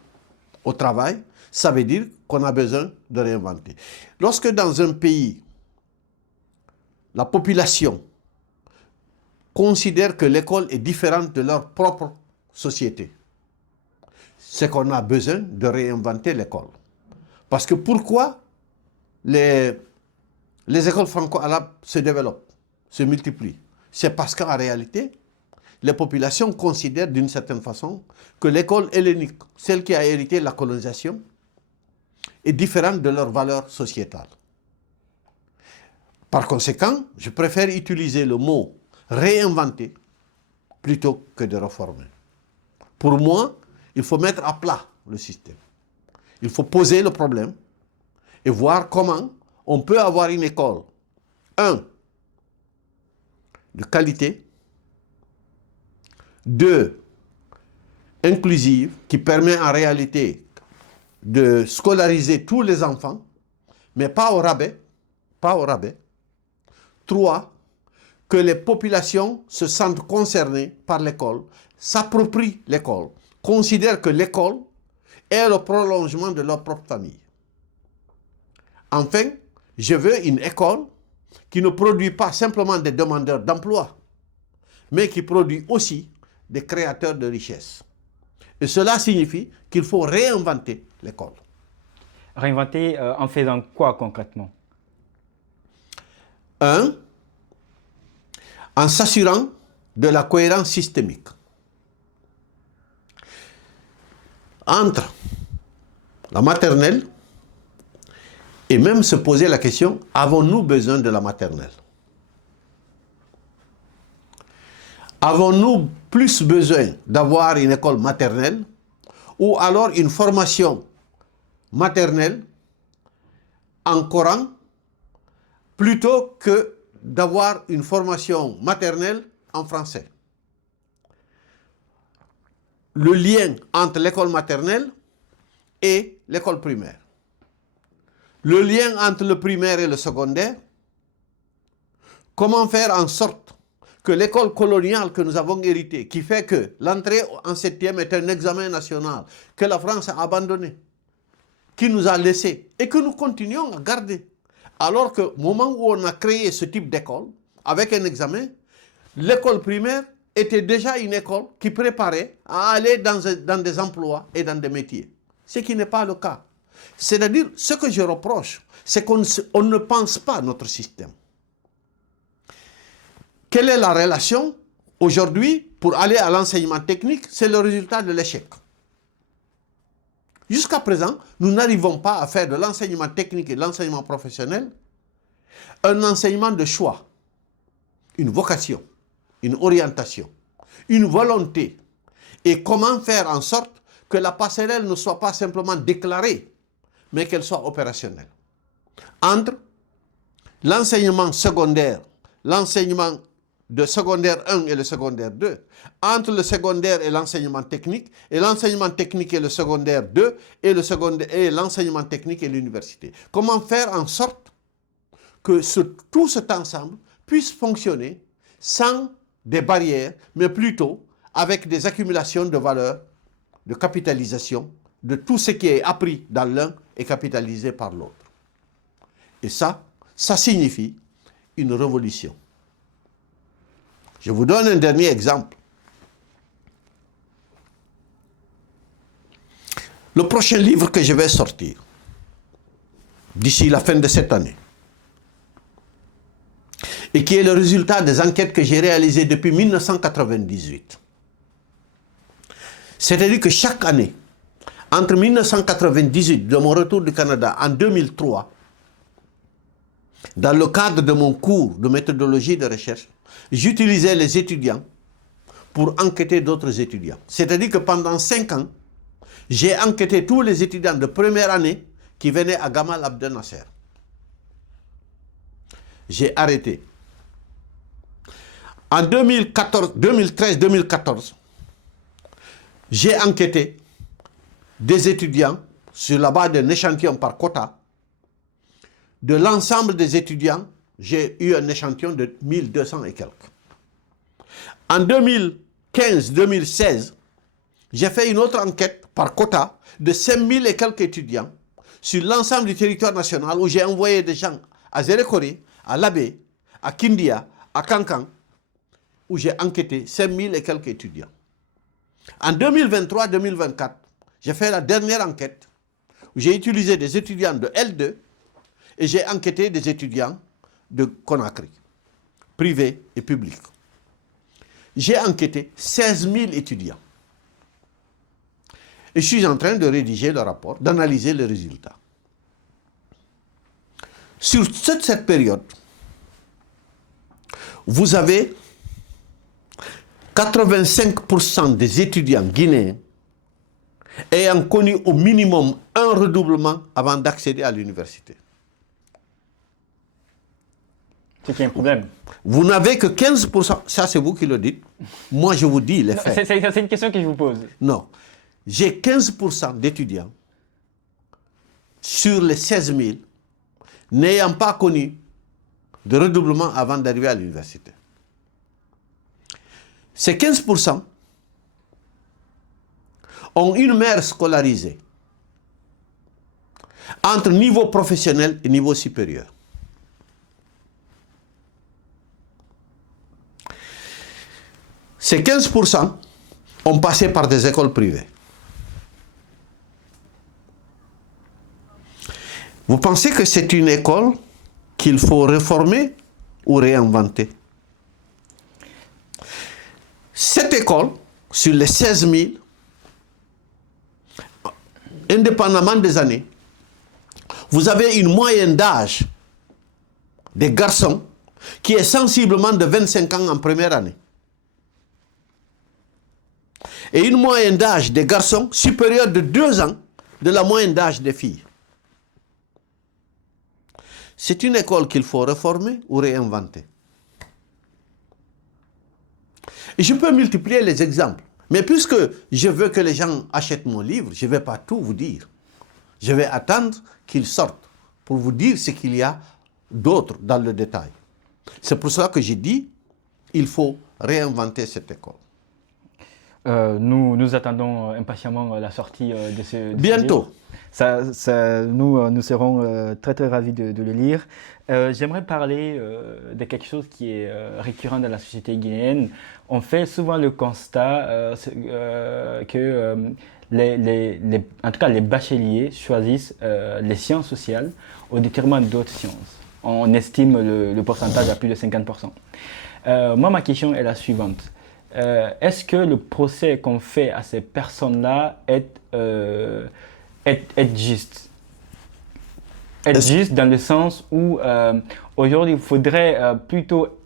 au travail, ça veut dire qu'on a besoin de réinventer. Lorsque dans un pays, la population considère que l'école est différente de leur propre société, c'est qu'on a besoin de réinventer l'école. Parce que pourquoi les écoles franco-arabes se développent, se multiplient? C'est parce qu'en réalité, les populations considèrent d'une certaine façon que l'école hellénique, celle qui a hérité de la colonisation, est différente de leurs valeurs sociétales. Par conséquent, je préfère utiliser le mot réinventer plutôt que de réformer. Pour moi, il faut mettre à plat le système. Il faut poser le problème et voir comment on peut avoir une école, de qualité, 2, inclusive, qui permet en réalité de scolariser tous les enfants, mais pas au rabais, 3, que les populations se sentent concernées par l'école, s'approprient l'école, considèrent que l'école est le prolongement de leur propre famille. Enfin, je veux une école qui ne produit pas simplement des demandeurs d'emploi, mais qui produit aussi des créateurs de richesses. Et cela signifie qu'il faut réinventer l'école. Réinventer en faisant quoi concrètement? 1, en s'assurant de la cohérence systémique entre la maternelle et même se poser la question, avons-nous besoin de la maternelle? Avons-nous plus besoin d'avoir une école maternelle ou alors une formation maternelle en Coran plutôt que d'avoir une formation maternelle en français? Le lien entre l'école maternelle et l'école primaire. Le lien entre le primaire et le secondaire. Comment faire en sorte que l'école coloniale que nous avons héritée, qui fait que l'entrée en 7e est un examen national, que la France a abandonné, qui nous a laissé et que nous continuons à garder. Alors que au moment où on a créé ce type d'école, avec un examen, l'école primaire était déjà une école qui préparait à aller dans des emplois et dans des métiers. Ce qui n'est pas le cas. C'est-à-dire, ce que je reproche, c'est qu'on ne pense pas notre système. Quelle est la relation aujourd'hui pour aller à l'enseignement technique? C'est le résultat de l'échec. Jusqu'à présent, nous n'arrivons pas à faire de l'enseignement technique et de l'enseignement professionnel un enseignement de choix, une vocation, une orientation, une volonté. Et comment faire en sorte que la passerelle ne soit pas simplement déclarée, mais qu'elle soit opérationnelle. Entre l'enseignement secondaire, l'enseignement de secondaire 1 et le secondaire 2, entre le secondaire et l'enseignement technique, et l'enseignement technique et le secondaire 2, et l'enseignement technique et l'université. Comment faire en sorte que tout cet ensemble puisse fonctionner sans des barrières, mais plutôt avec des accumulations de valeur, de capitalisation, de tout ce qui est appris dans l'un et capitalisé par l'autre. Et ça signifie une révolution. Je vous donne un dernier exemple. Le prochain livre que je vais sortir, d'ici la fin de cette année, et qui est le résultat des enquêtes que j'ai réalisées depuis 1998. C'est-à-dire que chaque année, entre 1998, de mon retour du Canada, en 2003, dans le cadre de mon cours de méthodologie de recherche, j'utilisais les étudiants pour enquêter d'autres étudiants. C'est-à-dire que pendant 5 ans, j'ai enquêté tous les étudiants de première année qui venaient à Gamal Abdel Nasser. J'ai arrêté. En 2013-2014, j'ai enquêté des étudiants sur la base d'un échantillon par quota. De l'ensemble des étudiants, j'ai eu un échantillon de 1200 et quelques. En 2015-2016, j'ai fait une autre enquête par quota de 5000 et quelques étudiants sur l'ensemble du territoire national où j'ai envoyé des gens à Zérekori, à Labé, à Kindia, à Kankan, où j'ai enquêté 5000 et quelques étudiants. En 2023-2024, j'ai fait la dernière enquête où j'ai utilisé des étudiants de L2 et j'ai enquêté des étudiants de Conakry, privés et publics. J'ai enquêté 16 000 étudiants. Et je suis en train de rédiger le rapport, d'analyser les résultats. Sur toute cette période, vous avez 85% des étudiants guinéens ayant connu au minimum un redoublement avant d'accéder à l'université. C'est qu'il y a un problème. Vous n'avez que 15%, ça c'est vous qui le dites, moi je vous dis les faits. C'est une question que je vous pose. Non, j'ai 15% d'étudiants sur les 16 000 n'ayant pas connu de redoublement avant d'arriver à l'université. Ces 15% ont une mère scolarisée entre niveau professionnel et niveau supérieur. Ces 15% ont passé par des écoles privées. Vous pensez que c'est une école qu'il faut réformer ou réinventer? Cette école, sur les 16 000, indépendamment des années, vous avez une moyenne d'âge des garçons qui est sensiblement de 25 ans en première année. Et une moyenne d'âge des garçons supérieure de 2 ans de la moyenne d'âge des filles. C'est une école qu'il faut réformer ou réinventer. Et je peux multiplier les exemples. Mais puisque je veux que les gens achètent mon livre, je ne vais pas tout vous dire. Je vais attendre qu'il sorte pour vous dire ce qu'il y a d'autre dans le détail. C'est pour cela que j'ai dit il faut réinventer cette école. Nous attendons impatiemment la sortie de ce Bientôt. Nous serons très très ravis de le lire. J'aimerais parler de quelque chose qui est récurrent dans la société guinéenne. On fait souvent le constat que en tout cas les bacheliers choisissent les sciences sociales au détriment d'autres sciences. On estime le pourcentage à plus de 50%. Moi, ma question est la suivante. Est-ce que le procès qu'on fait à ces personnes-là est juste? Est juste dans le sens où aujourd'hui il faudrait plutôt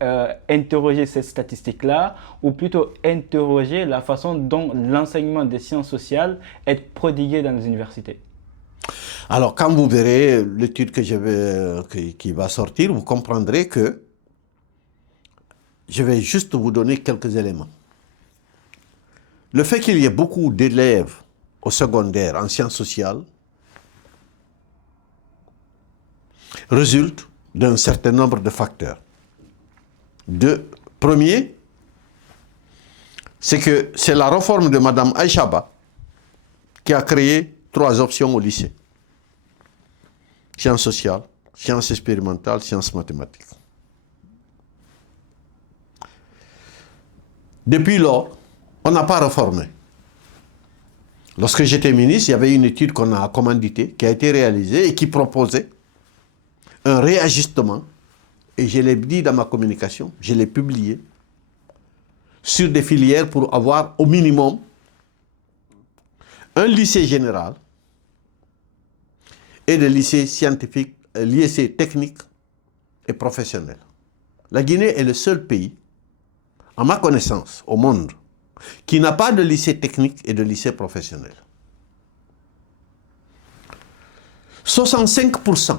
interroger ces statistiques-là ou plutôt interroger la façon dont l'enseignement des sciences sociales est prodigué dans les universités? Alors, quand vous verrez l'étude qui va sortir, vous comprendrez que je vais juste vous donner quelques éléments. Le fait qu'il y ait beaucoup d'élèves au secondaire en sciences sociales résulte d'un certain nombre de facteurs. Premier, c'est que c'est la réforme de Mme Aïchaba qui a créé 3 options au lycée. Sciences sociales, sciences expérimentales, sciences mathématiques. Depuis lors, on n'a pas réformé. Lorsque j'étais ministre, il y avait une étude qu'on a commanditée, qui a été réalisée et qui proposait un réajustement, et je l'ai dit dans ma communication, je l'ai publié, sur des filières pour avoir au minimum un lycée général et des lycées scientifiques, lycées techniques et professionnels. La Guinée est le seul pays, à ma connaissance, au monde, qui n'a pas de lycée technique et de lycée professionnel. 65%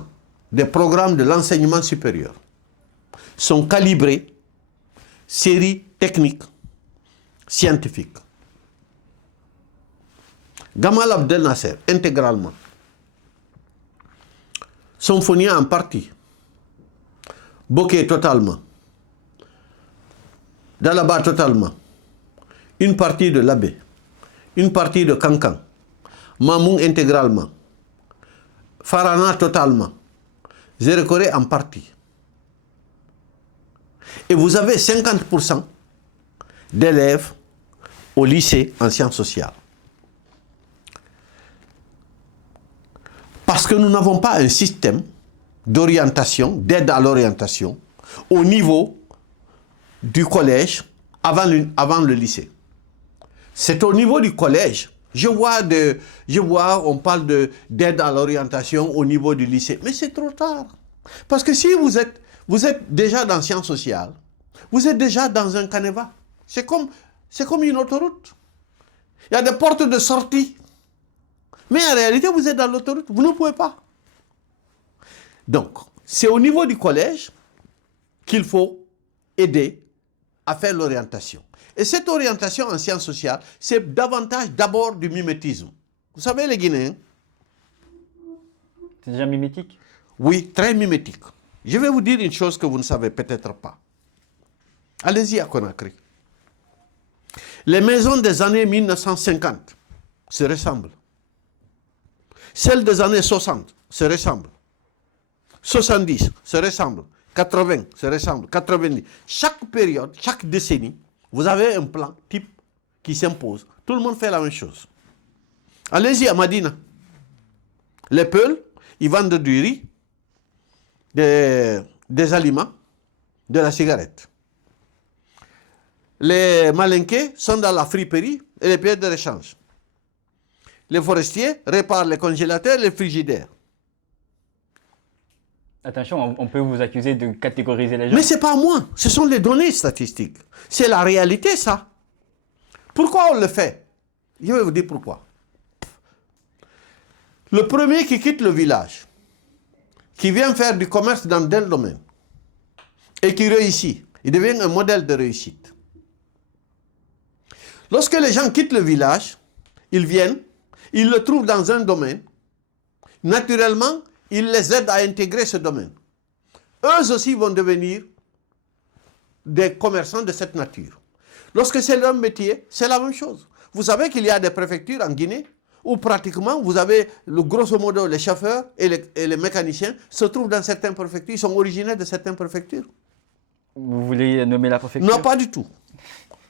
des programmes de l'enseignement supérieur sont calibrés série technique, scientifique. Gamal Abdel Nasser, intégralement. Symphonia en partie. Bokeh totalement. Dalaba totalement. Une partie de Labé. Une partie de Kankan. Mamoun intégralement. Farana totalement. Zérekoré en partie. Et vous avez 50% d'élèves au lycée en sciences sociales. Parce que nous n'avons pas un système d'orientation, d'aide à l'orientation, au niveau du collège avant le lycée. C'est au niveau du collège. Je vois, on parle d'aide à l'orientation au niveau du lycée. Mais c'est trop tard. Parce que si vous êtes déjà dans sciences sociales, vous êtes déjà dans un canevas. C'est comme une autoroute. Il y a des portes de sortie. Mais en réalité, vous êtes dans l'autoroute. Vous ne pouvez pas. Donc, c'est au niveau du collège qu'il faut aider à faire l'orientation. Et cette orientation en sciences sociales, c'est davantage d'abord du mimétisme. Vous savez, les Guinéens? C'est déjà mimétique? Oui, très mimétique. Je vais vous dire une chose que vous ne savez peut-être pas. Allez-y à Conakry. Les maisons des années 1950 se ressemblent. Celles des années 60 se ressemblent. 70 se ressemblent. 80 se ressemblent. 90. Chaque période, chaque décennie, vous avez un plan type qui s'impose. Tout le monde fait la même chose. Allez-y à Madina. Les Peuls, ils vendent du riz, des aliments, de la cigarette. Les Malinqués sont dans la friperie et les pièces de rechange. Les forestiers réparent les congélateurs et les frigidaires. Attention, on peut vous accuser de catégoriser les gens. Mais ce n'est pas moi, ce sont les données statistiques. C'est la réalité, ça. Pourquoi on le fait? Je vais vous dire pourquoi. Le premier qui quitte le village, qui vient faire du commerce dans tel domaine, et qui réussit, il devient un modèle de réussite. Lorsque les gens quittent le village, ils viennent, ils le trouvent dans un domaine, naturellement, ils les aident à intégrer ce domaine. Eux aussi vont devenir des commerçants de cette nature. Lorsque c'est leur métier, c'est la même chose. Vous savez qu'il y a des préfectures en Guinée où pratiquement vous avez, grosso modo, les chauffeurs et les mécaniciens se trouvent dans certaines préfectures, ils sont originaires de certaines préfectures. Vous voulez nommer la préfecture? Non, pas du tout.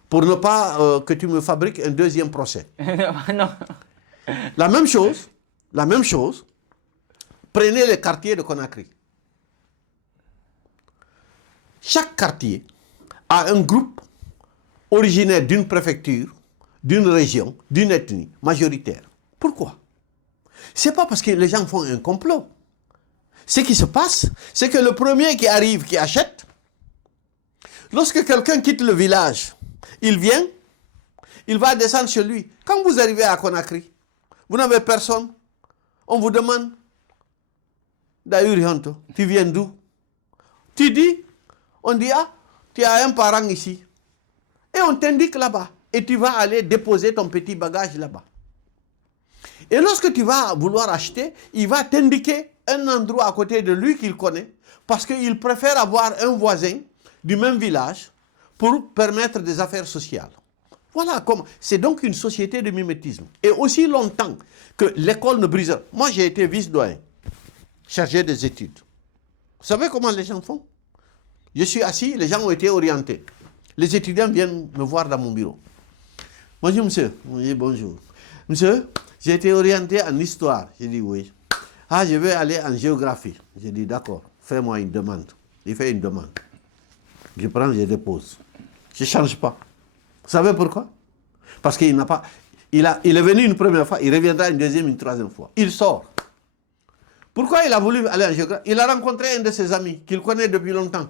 Pour ne pas que tu me fabriques un deuxième procès. Non. La même chose, prenez les quartiers de Conakry. Chaque quartier a un groupe originaire d'une préfecture, d'une région, d'une ethnie majoritaire. Pourquoi? Ce n'est pas parce que les gens font un complot. Ce qui se passe, c'est que le premier qui arrive, qui achète, lorsque quelqu'un quitte le village, il vient, il va descendre chez lui. Quand vous arrivez à Conakry, vous n'avez personne, on vous demande, Daïuri Hanto, tu viens d'où? Tu dis, on dit, ah, tu as un parent ici. Et on t'indique là-bas. Et tu vas aller déposer ton petit bagage là-bas. Et lorsque tu vas vouloir acheter, il va t'indiquer un endroit à côté de lui qu'il connaît, parce qu'il préfère avoir un voisin du même village pour permettre des affaires sociales. Voilà comment. C'est donc une société de mimétisme. Et aussi longtemps que l'école ne brise. Moi, j'ai été vice-doyen, chargé des études. Vous savez comment les gens font? Je suis assis, les gens ont été orientés. Les étudiants viennent me voir dans mon bureau. Bonjour, monsieur. Oui, bonjour. Monsieur, j'ai été orienté en histoire. J'ai dit oui. Ah, je vais aller en géographie. J'ai dit d'accord, fais-moi une demande. Il fait une demande. Je prends, je dépose. Je ne change pas. Vous savez pourquoi? Parce qu'il n'a pas... Il est venu une première fois, il reviendra une deuxième, une troisième fois. Il sort. Pourquoi il a voulu aller en géographie? Il a rencontré un de ses amis qu'il connaît depuis longtemps.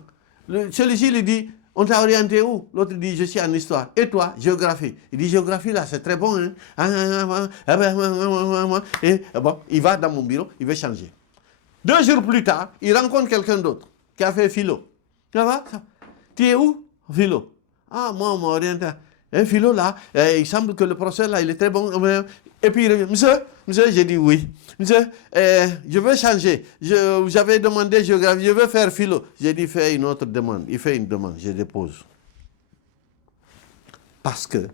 Celui-ci lui dit, on t'a orienté où? L'autre dit, je suis en histoire. Et toi, géographie? Il dit, géographie là, c'est très bon. Hein? Et bon, il va dans mon bureau, il veut changer. 2 jours plus tard, il rencontre quelqu'un d'autre qui a fait philo. Ça va? Tu es où? Philo. Ah, moi, on m'a orienté. Un philo là, il semble que le professeur là, il est très bon. Et puis il revient, monsieur, j'ai dit oui. Monsieur, je veux changer. J'avais demandé géographie, je veux faire philo. J'ai dit, fais une autre demande. Il fait une demande, je dépose. Parce que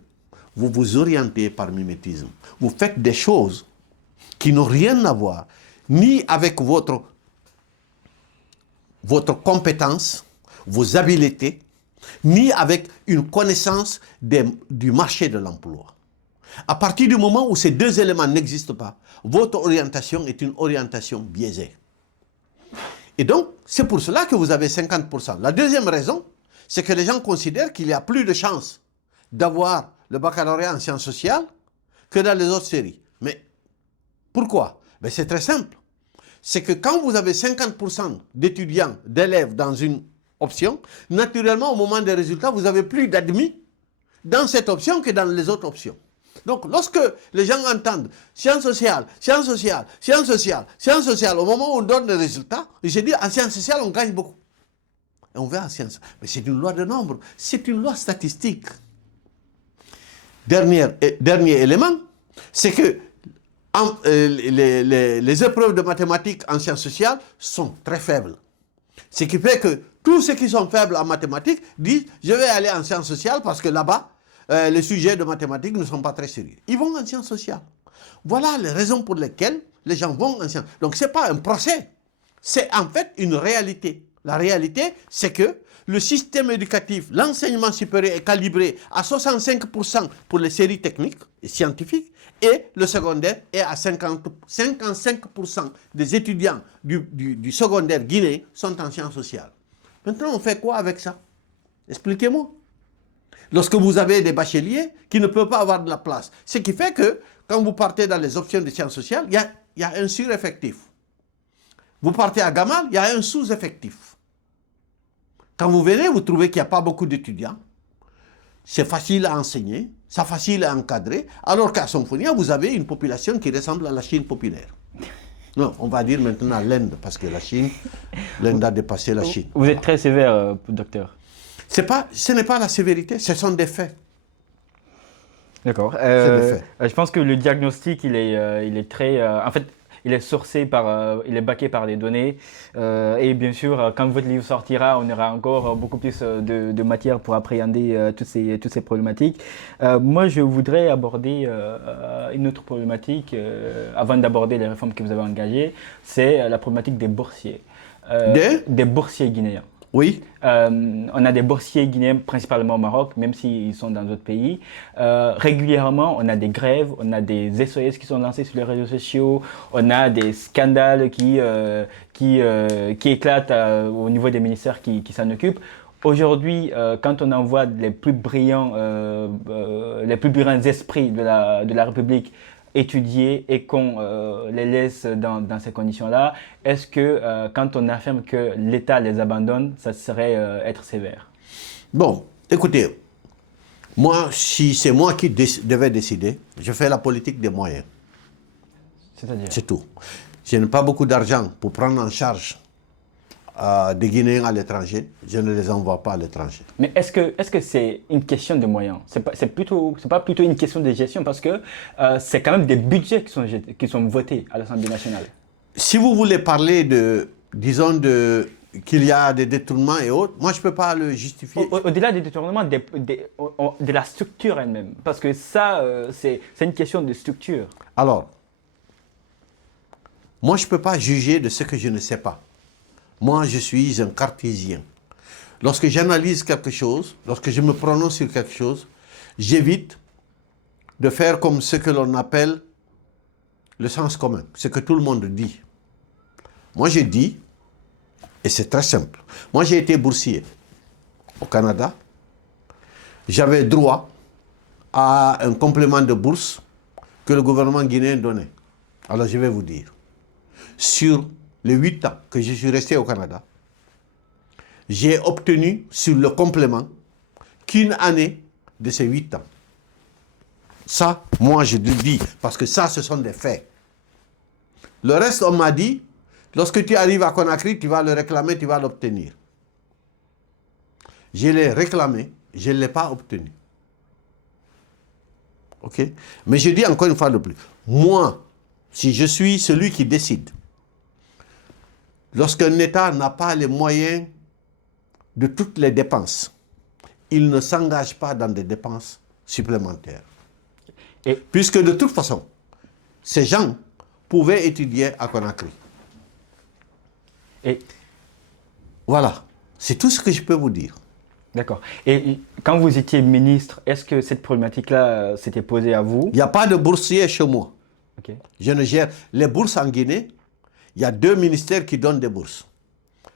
vous vous orientez par mimétisme. Vous faites des choses qui n'ont rien à voir, ni avec votre compétence, vos habiletés, ni avec une connaissance du marché de l'emploi. À partir du moment où ces 2 éléments n'existent pas, votre orientation est une orientation biaisée. Et donc, c'est pour cela que vous avez 50%. La deuxième raison, c'est que les gens considèrent qu'il y a plus de chances d'avoir le baccalauréat en sciences sociales que dans les autres séries. Mais pourquoi? Ben, c'est très simple. C'est que quand vous avez 50% d'étudiants, d'élèves dans une option, naturellement, au moment des résultats, vous avez plus d'admis dans cette option que dans les autres options. Donc, lorsque les gens entendent sciences sociales, sciences sociales, sciences sociales, sciences sociales, au moment où on donne les résultats, ils se disent, en sciences sociales, on gagne beaucoup. Et on va en sciences. Mais c'est une loi de nombre, c'est une loi statistique. Dernier élément, c'est que les épreuves de mathématiques en sciences sociales sont très faibles. Ce qui fait que tous ceux qui sont faibles en mathématiques disent « je vais aller en sciences sociales parce que là-bas, les sujets de mathématiques ne sont pas très sérieux ». Ils vont en sciences sociales. Voilà les raisons pour lesquelles les gens vont en sciences. Donc ce n'est pas un procès, c'est en fait une réalité. La réalité, c'est que le système éducatif, l'enseignement supérieur est calibré à 65% pour les séries techniques et scientifiques, et le secondaire est à 55% des étudiants du secondaire guinéen sont en sciences sociales. Maintenant, on fait quoi avec ça? Expliquez-moi. Lorsque vous avez des bacheliers qui ne peuvent pas avoir de la place, ce qui fait que quand vous partez dans les options de sciences sociales, il y a un sureffectif. Vous partez à Gamal, il y a un sous-effectif. Quand vous venez, vous trouvez qu'il n'y a pas beaucoup d'étudiants. C'est facile à enseigner, c'est facile à encadrer, alors qu'à Somphonia, vous avez une population qui ressemble à la Chine populaire. Non, on va dire maintenant l'Inde, parce que l'Inde a dépassé la Chine. Vous êtes très sévère, docteur. Ce n'est pas la sévérité, ce sont des faits. D'accord. C'est des faits. Je pense que le diagnostic, il est très... en fait, il est sourcé il est backé par des données. Et bien sûr, quand votre livre sortira, on aura encore beaucoup plus de matière pour appréhender toutes ces problématiques. Moi, je voudrais aborder une autre problématique avant d'aborder les réformes que vous avez engagées. C'est la problématique des boursiers. Des boursiers guinéens. Oui. On a des boursiers guinéens principalement au Maroc, même s'ils sont dans d'autres pays. Régulièrement, on a des grèves, on a des SOS qui sont lancés sur les réseaux sociaux, on a des scandales qui éclatent au niveau des ministères qui s'en occupent. Aujourd'hui, quand on envoie les plus brillants esprits de la République étudier et qu'on les laisse dans ces conditions-là, est-ce que quand on affirme que l'État les abandonne, ça serait être sévère? Bon, écoutez, moi, si c'est moi qui devais décider, je fais la politique des moyens. C'est-à-dire? C'est tout. Je n'ai pas beaucoup d'argent pour prendre en charge des Guinéens à l'étranger, je ne les envoie pas à l'étranger. Mais est-ce que c'est une question de moyens? C'est pas plutôt une question de gestion parce que c'est quand même des budgets qui sont votés à l'Assemblée nationale. Si vous voulez parler disons, qu'il y a des détournements et autres, moi je ne peux pas le justifier. Au-delà des détournements, de la structure elle-même. Parce que ça, c'est une question de structure. Alors, moi je ne peux pas juger de ce que je ne sais pas. Moi, je suis un cartésien. Lorsque j'analyse quelque chose, lorsque je me prononce sur quelque chose, j'évite de faire comme ce que l'on appelle le sens commun, ce que tout le monde dit. Moi, je dis, et c'est très simple, moi j'ai été boursier au Canada, j'avais droit à un complément de bourse que le gouvernement guinéen donnait. Alors je vais vous dire, sur les 8 ans que je suis resté au Canada, j'ai obtenu sur le complément qu'une année de ces 8 ans. Ça, moi je le dis, parce que ça, ce sont des faits. Le reste, on m'a dit, lorsque tu arrives à Conakry, tu vas le réclamer, tu vas l'obtenir. Je l'ai réclamé, je ne l'ai pas obtenu. Ok? Mais je dis encore une fois de plus, moi, si je suis celui qui décide, lorsqu'un État n'a pas les moyens de toutes les dépenses, il ne s'engage pas dans des dépenses supplémentaires. Puisque de toute façon, ces gens pouvaient étudier à Conakry. Et voilà, c'est tout ce que je peux vous dire. D'accord. Et quand vous étiez ministre, est-ce que cette problématique-là s'était posée à vous? Il n'y a pas de boursier chez moi. Okay. Je ne gère les bourses en Guinée. Il y a 2 ministères qui donnent des bourses.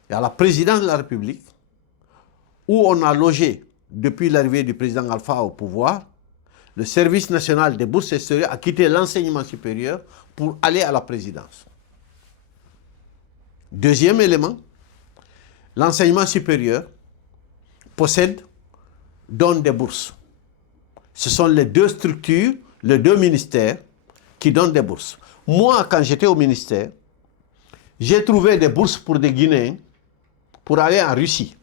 Il y a la présidence de la République, où on a logé, depuis l'arrivée du président Alpha au pouvoir, le service national des bourses extérieures a quitté l'enseignement supérieur pour aller à la présidence. Deuxième élément, l'enseignement supérieur donne des bourses. Ce sont les 2 structures, les 2 ministères qui donnent des bourses. Moi, quand j'étais au ministère, j'ai trouvé des bourses pour des Guinéens pour aller en Russie.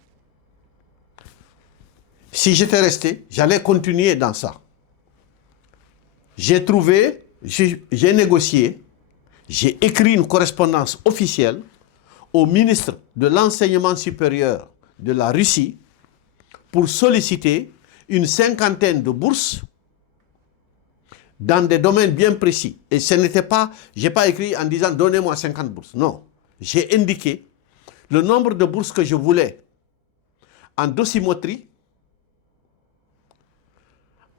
Si j'étais resté, j'allais continuer dans ça. J'ai trouvé, j'ai négocié, j'ai écrit une correspondance officielle au ministre de l'enseignement supérieur de la Russie pour solliciter une 50aine de bourses dans des domaines bien précis. Et ce n'était pas, je n'ai pas écrit en disant donnez-moi 50 bourses. Non, j'ai indiqué le nombre de bourses que je voulais en dosimétrie,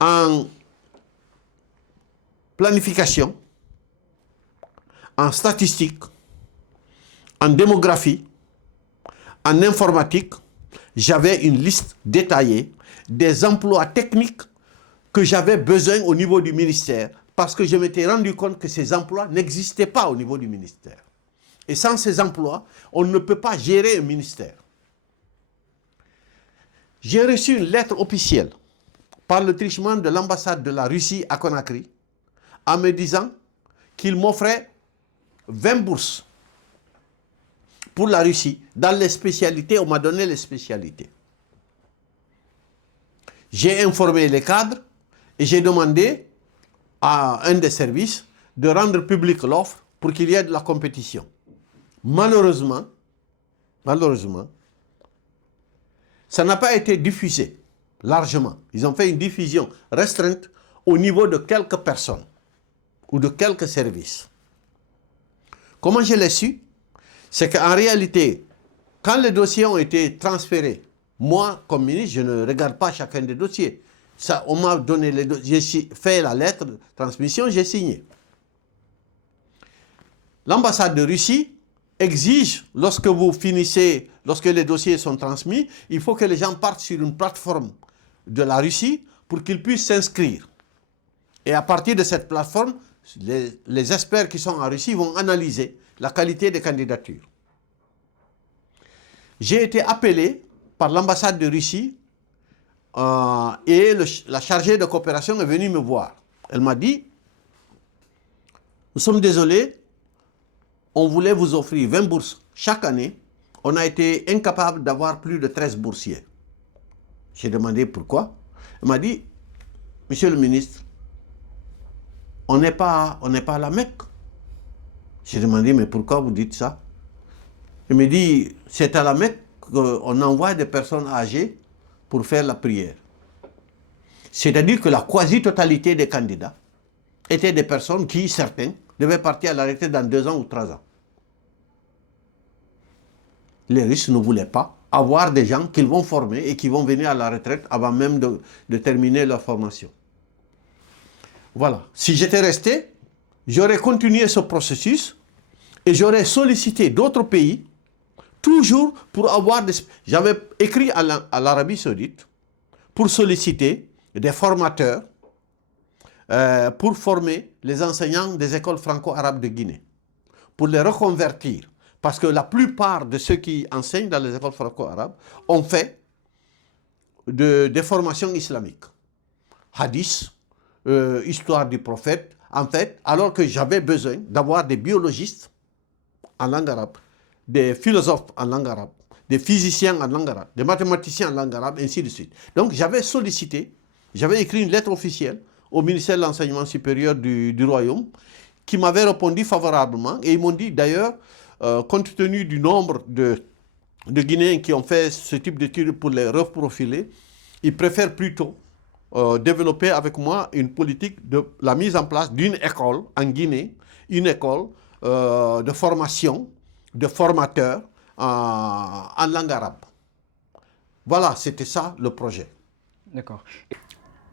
en planification, en statistique, en démographie, en informatique. J'avais une liste détaillée des emplois techniques que j'avais besoin au niveau du ministère parce que je m'étais rendu compte que ces emplois n'existaient pas au niveau du ministère. Et sans ces emplois, on ne peut pas gérer un ministère. J'ai reçu une lettre officielle par le truchement de l'ambassade de la Russie à Conakry en me disant qu'il m'offrait 20 bourses pour la Russie. Dans les spécialités, on m'a donné les spécialités. J'ai informé les cadres et j'ai demandé à un des services de rendre publique l'offre pour qu'il y ait de la compétition. Malheureusement, ça n'a pas été diffusé largement. Ils ont fait une diffusion restreinte au niveau de quelques personnes ou de quelques services. Comment je l'ai su? C'est qu'en réalité, quand les dossiers ont été transférés, moi, comme ministre, je ne regarde pas chacun des dossiers. Ça, on m'a donné les dossiers, j'ai fait la lettre de transmission, j'ai signé. L'ambassade de Russie exige, lorsque vous finissez, lorsque les dossiers sont transmis, il faut que les gens partent sur une plateforme de la Russie pour qu'ils puissent s'inscrire. Et à partir de cette plateforme, les experts qui sont en Russie vont analyser la qualité des candidatures. J'ai été appelé par l'ambassade de Russie et la chargée de coopération est venue me voir. Elle m'a dit, nous sommes désolés, on voulait vous offrir 20 bourses chaque année on a été incapable d'avoir plus de 13 boursiers. J'ai demandé pourquoi. Il m'a dit, monsieur le ministre, on n'est pas à la Mecque. J'ai demandé, mais pourquoi vous dites ça? Il me dit, c'est à la Mecque qu'on envoie des personnes âgées pour faire la prière. C'est-à-dire que la quasi-totalité des candidats étaient des personnes qui, certains, devaient partir à la retraite dans 2 ans ou 3 ans. Les Russes ne voulaient pas avoir des gens qu'ils vont former et qui vont venir à la retraite avant même de terminer leur formation. Voilà. Si j'étais resté, j'aurais continué ce processus et j'aurais sollicité d'autres pays, toujours pour avoir des... J'avais écrit à l'Arabie Saoudite pour solliciter des formateurs pour former les enseignants des écoles franco-arabes de Guinée, pour les reconvertir. Parce que la plupart de ceux qui enseignent dans les écoles franco-arabes ont fait des formations islamiques. Hadith, histoire du prophète, en fait, alors que j'avais besoin d'avoir des biologistes en langue arabe, des philosophes en langue arabe, des physiciens en langue arabe, des mathématiciens en langue arabe, ainsi de suite. Donc j'avais sollicité, j'avais écrit une lettre officielle au ministère de l'Enseignement supérieur du Royaume, qui m'avait répondu favorablement, et ils m'ont dit d'ailleurs, compte tenu du nombre de Guinéens qui ont fait ce type d'études pour les reprofiler, ils préfèrent plutôt développer avec moi une politique de la mise en place d'une école en Guinée, une école de formation de formateurs en langue arabe. Voilà, c'était ça le projet. D'accord.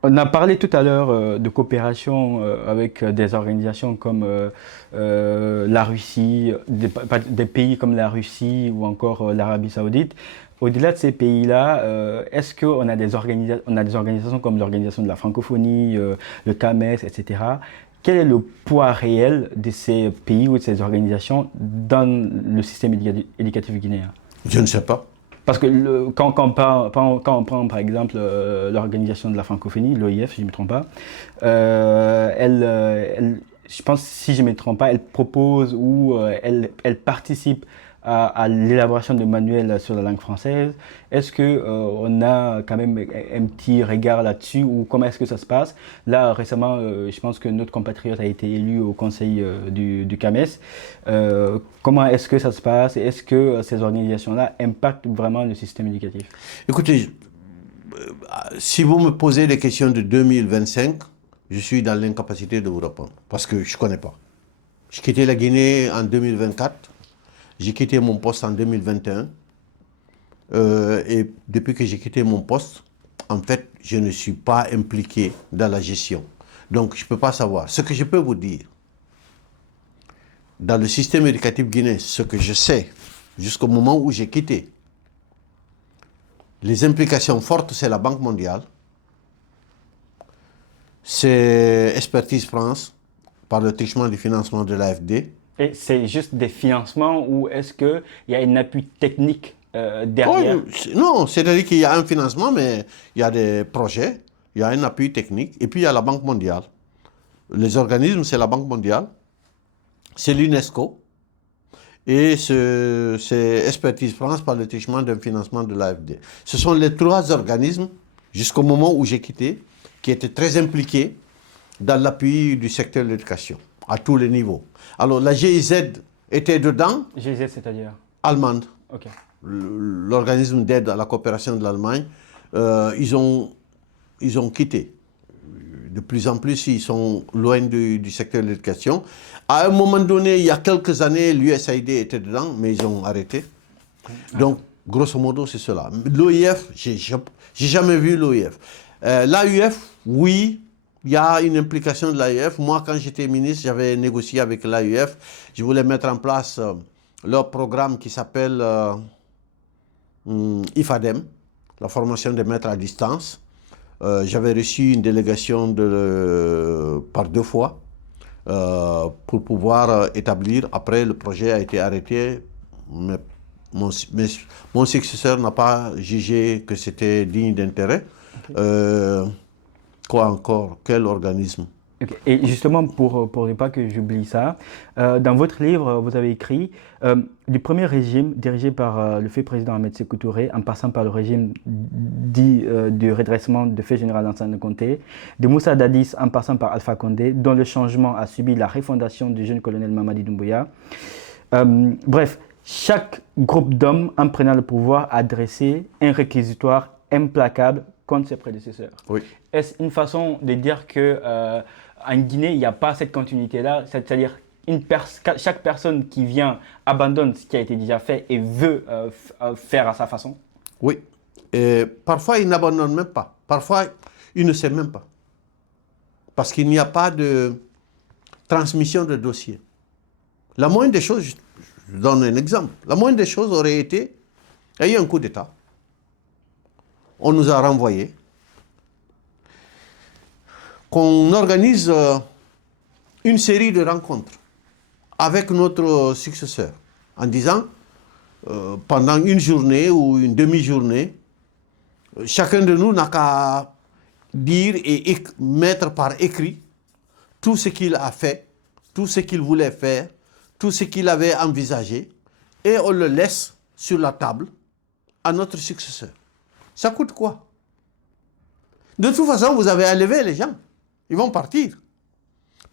On a parlé tout à l'heure de coopération avec des organisations comme la Russie, des pays comme la Russie ou encore l'Arabie Saoudite. Au-delà de ces pays-là, est-ce qu'on a des organisations comme l'Organisation de la francophonie, le CAMES, etc. Quel est le poids réel de ces pays ou de ces organisations dans le système éducatif guinéen? Je ne sais pas. Parce que quand on prend par exemple l'Organisation de la francophonie, l'OIF, si je ne me trompe pas, je pense, si je ne me trompe pas, elle propose ou elle participe à l'élaboration de manuels sur la langue française. Est-ce qu'on a quand même un petit regard là-dessus ou comment est-ce que ça se passe? Là, récemment, je pense que notre compatriote a été élu au conseil du CAMES. Comment est-ce que ça se passe? Est-ce que ces organisations-là impactent vraiment le système éducatif? Écoutez, si vous me posez des questions de 2025, je suis dans l'incapacité de vous répondre parce que je ne connais pas. J'ai quitté la Guinée en 2024. J'ai quitté mon poste en 2021 et depuis que j'ai quitté mon poste, en fait, je ne suis pas impliqué dans la gestion. Donc, je ne peux pas savoir. Ce que je peux vous dire, dans le système éducatif guinéen, ce que je sais jusqu'au moment où j'ai quitté, les implications fortes, c'est la Banque mondiale, c'est Expertise France, par le truchement du financement de l'AFD. Et c'est juste des financements ou est-ce qu'il y a un appui technique derrière? Non, c'est-à-dire qu'il y a un financement, mais il y a des projets, il y a un appui technique, et puis il y a la Banque mondiale. Les organismes, c'est la Banque mondiale, c'est l'UNESCO, et c'est Expertise France par le truchement d'un financement de l'AFD. Ce sont les 3 organismes, jusqu'au moment où j'ai quitté, qui étaient très impliqués dans l'appui du secteur de l'éducation, à tous les niveaux. Alors, la GIZ était dedans. GIZ, c'est-à-dire? Allemande. Ok. L'organisme d'aide à la coopération de l'Allemagne. Ils ont quitté. De plus en plus, ils sont loin du secteur de l'éducation. À un moment donné, il y a quelques années, l'USAID était dedans, mais ils ont arrêté. Donc, grosso modo, c'est cela. L'OIF, j'ai jamais vu l'OIF. L'AUF, oui. Il y a une implication de l'AUF. Moi, quand j'étais ministre, j'avais négocié avec l'AUF. Je voulais mettre en place leur programme qui s'appelle IFADEM, la formation des maîtres à distance. J'avais reçu une délégation par 2 fois pour pouvoir établir. Après, le projet a été arrêté. Mais mon successeur n'a pas jugé que c'était digne d'intérêt. Okay. Quoi encore? Quel organisme? Ok. Et justement, pour ne pas que j'oublie ça, dans votre livre, vous avez écrit du premier régime dirigé par le fait président Ahmed Sékou Touré, en passant par le régime dit de redressement de fait général Lansana Conté, de Moussa Dadis en passant par Alpha Condé, dont le changement a subi la refondation du jeune colonel Mamadi Doumbouya. Bref, chaque groupe d'hommes en prenant le pouvoir a dressé un réquisitoire implacable contre ses prédécesseurs. Oui. Est-ce une façon de dire que en Guinée, il n'y a pas cette continuité-là, c'est-à-dire chaque personne qui vient abandonne ce qui a été déjà fait et veut faire à sa façon? Oui. Et parfois, ils n'abandonnent même pas. Parfois, ils ne savent même pas. Parce qu'il n'y a pas de transmission de dossier. La moindre des choses, je donne un exemple, la moindre des choses aurait été, il y a eu un coup d'État, on nous a renvoyés, qu'on organise une série de rencontres avec notre successeur, en disant, pendant une journée ou une demi-journée, chacun de nous n'a qu'à dire et mettre par écrit tout ce qu'il a fait, tout ce qu'il voulait faire, tout ce qu'il avait envisagé, et on le laisse sur la table à notre successeur. Ça coûte quoi? De toute façon, vous avez enlevé les gens. Ils vont partir.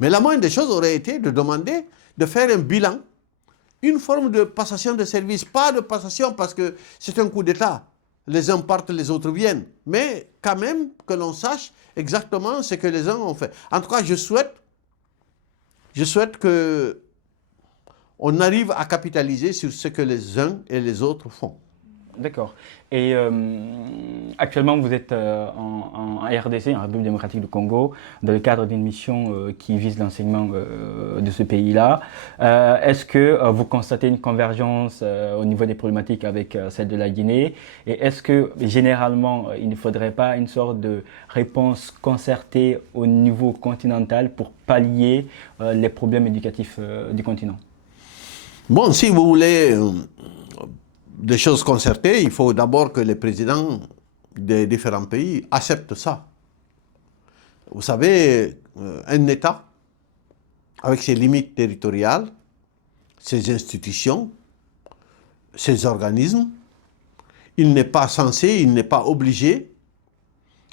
Mais la moindre des choses aurait été de demander de faire un bilan, une forme de passation de service, pas de passation parce que c'est un coup d'État. Les uns partent, les autres viennent. Mais quand même que l'on sache exactement ce que les uns ont fait. En tout cas, je souhaite que on arrive à capitaliser sur ce que les uns et les autres font. D'accord. Et actuellement, vous êtes en RDC, en République démocratique du Congo, dans le cadre d'une mission qui vise l'enseignement de ce pays-là. Est-ce que vous constatez une convergence au niveau des problématiques avec celle de la Guinée? Et est-ce que, généralement, il ne faudrait pas une sorte de réponse concertée au niveau continental pour pallier les problèmes éducatifs du continent? Bon, si vous voulez des choses concertées, il faut d'abord que les présidents des différents pays acceptent ça. Vous savez, un État, avec ses limites territoriales, ses institutions, ses organismes, il n'est pas censé, il n'est pas obligé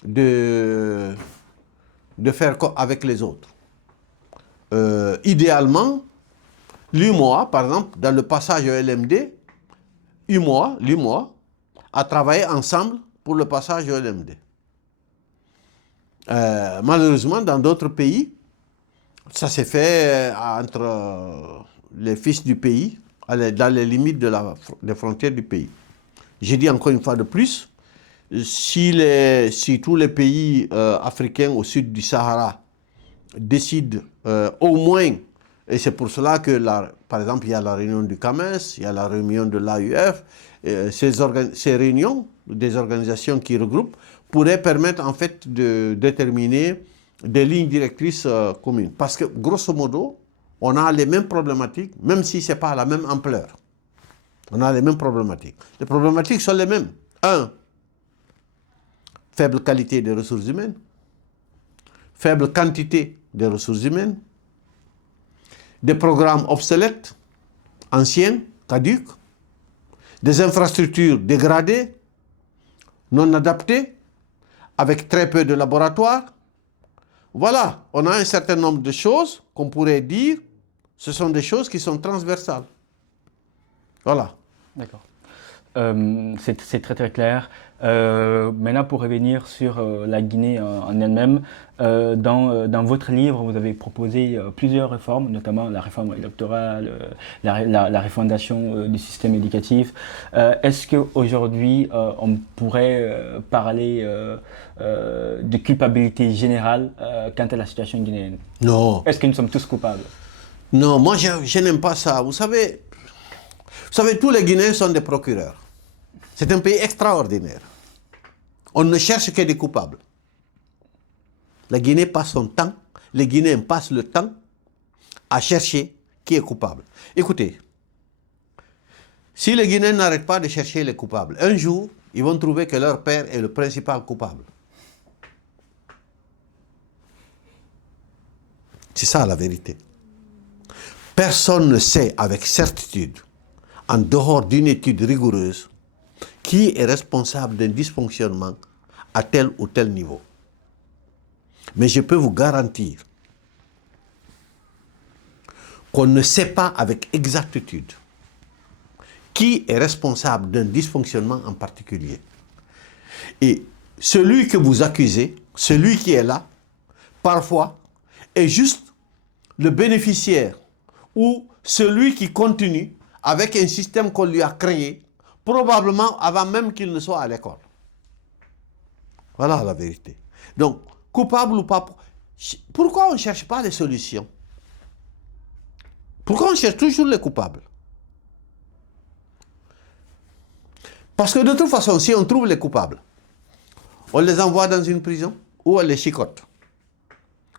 de faire avec les autres. Idéalement, l'UMOA, par exemple, dans le passage au LMD, l'UMOA a travaillé ensemble pour le passage au LMD. Malheureusement, dans d'autres pays, ça s'est fait entre les fils du pays, dans les limites des frontières du pays. J'ai dit encore une fois de plus, si tous les pays africains au sud du Sahara décident au moins, et c'est pour cela que, par exemple, il y a la réunion du CAMES, il y a la réunion de l'AUF, ces réunions des organisations qui regroupent pourraient permettre en fait de déterminer des lignes directrices communes. Parce que, grosso modo, on a les mêmes problématiques, même si ce n'est pas à la même ampleur. On a les mêmes problématiques. Les problématiques sont les mêmes. Un, faible qualité des ressources humaines, faible quantité des ressources humaines, des programmes obsolètes, anciens, caducs, des infrastructures dégradées, non adaptées, avec très peu de laboratoires. Voilà, on a un certain nombre de choses qu'on pourrait dire, ce sont des choses qui sont transversales. Voilà. D'accord. C'est très très clair. Maintenant, pour revenir sur la Guinée en elle-même, dans votre livre, vous avez proposé plusieurs réformes, notamment la réforme électorale, la refondation du système éducatif. Est-ce qu'aujourd'hui, on pourrait parler de culpabilité générale quant à la situation guinéenne? Non. Est-ce que nous sommes tous coupables? Non, moi je n'aime pas ça. Vous savez, tous les Guinéens sont des procureurs. C'est un pays extraordinaire. On ne cherche que des coupables. La Guinée passe son temps, les Guinéens passent le temps à chercher qui est coupable. Écoutez, si les Guinéens n'arrêtent pas de chercher les coupables, un jour, ils vont trouver que leur père est le principal coupable. C'est ça la vérité. Personne ne sait avec certitude, en dehors d'une étude rigoureuse, qui est responsable d'un dysfonctionnement à tel ou tel niveau. Mais je peux vous garantir qu'on ne sait pas avec exactitude qui est responsable d'un dysfonctionnement en particulier. Et celui que vous accusez, celui qui est là, parfois, est juste le bénéficiaire ou celui qui continue avec un système qu'on lui a créé, probablement avant même qu'il ne soit à l'école. Voilà la vérité. Donc, coupable ou pas, pourquoi on ne cherche pas les solutions? Pourquoi on cherche toujours les coupables? Parce que de toute façon, si on trouve les coupables, on les envoie dans une prison, ou on les chicote,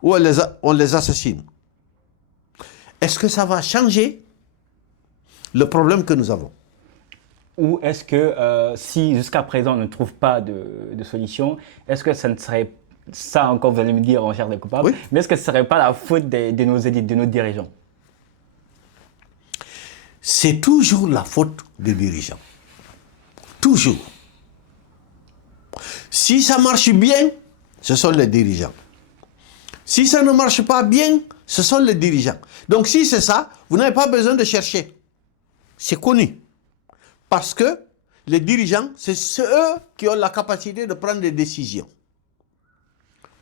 ou on les assassine. Est-ce que ça va changer le problème que nous avons? Ou est-ce que si jusqu'à présent on ne trouve pas de solution, est-ce que ça ne serait, ça encore vous allez me dire on cherche des coupables, Oui. mais est-ce que ce ne serait pas la faute de nos élites, de nos dirigeants? C'est toujours la faute des dirigeants. Toujours. Si ça marche bien, ce sont les dirigeants. Si ça ne marche pas bien, ce sont les dirigeants. Donc si c'est ça, vous n'avez pas besoin de chercher. C'est connu. Parce que les dirigeants, c'est eux qui ont la capacité de prendre des décisions.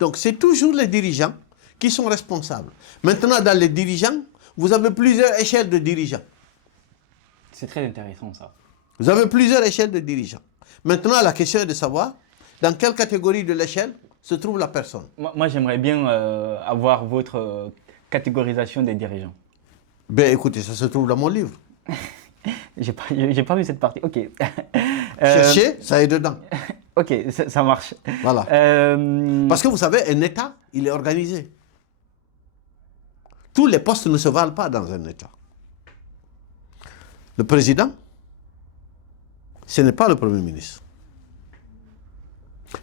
Donc c'est toujours les dirigeants qui sont responsables. Maintenant, dans les dirigeants, vous avez plusieurs échelles de dirigeants. C'est très intéressant ça. Vous avez plusieurs échelles de dirigeants. Maintenant, la question est de savoir dans quelle catégorie de l'échelle se trouve la personne. Moi j'aimerais bien avoir votre catégorisation des dirigeants. Ben écoutez, ça se trouve dans mon livre. J'ai pas vu cette partie. Ok. Cherchez, ça est dedans. Ok, ça marche. Voilà. Parce que vous savez, un État, il est organisé. Tous les postes ne se valent pas dans un État. Le président, ce n'est pas le Premier ministre.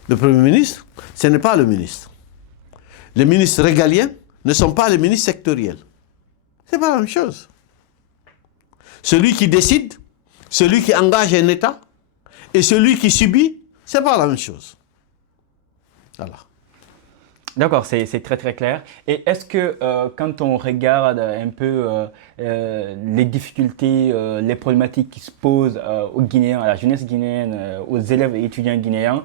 Le Premier ministre, ce n'est pas le ministre. Les ministres régaliens ne sont pas les ministres sectoriels. Ce n'est pas la même chose. Celui qui décide, celui qui engage un État et celui qui subit, ce n'est pas la même chose. Voilà. D'accord, c'est très très clair. Et est-ce que quand on regarde un peu les difficultés, les problématiques qui se posent aux Guinéens, à la jeunesse guinéenne, aux élèves et étudiants guinéens,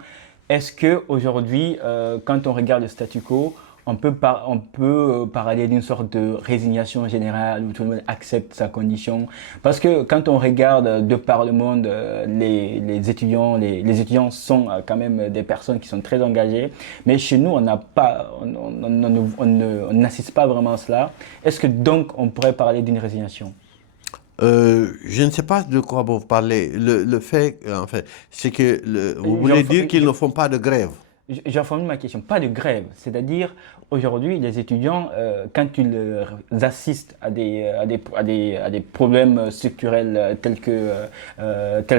est-ce qu'aujourd'hui, quand on regarde le statu quo, on peut parler d'une sorte de résignation générale où tout le monde accepte sa condition? Parce que quand on regarde de par le monde, les étudiants sont quand même des personnes qui sont très engagées, mais chez nous, on n'assiste pas vraiment à cela. Est-ce que donc on pourrait parler d'une résignation? Je ne sais pas de quoi vous parlez. Le fait, en fait, c'est que vous voulez dire qu'ils ne font pas de grève. Je reformule ma question. Pas de grève, c'est-à-dire aujourd'hui les étudiants, quand ils assistent à des problèmes structurels tels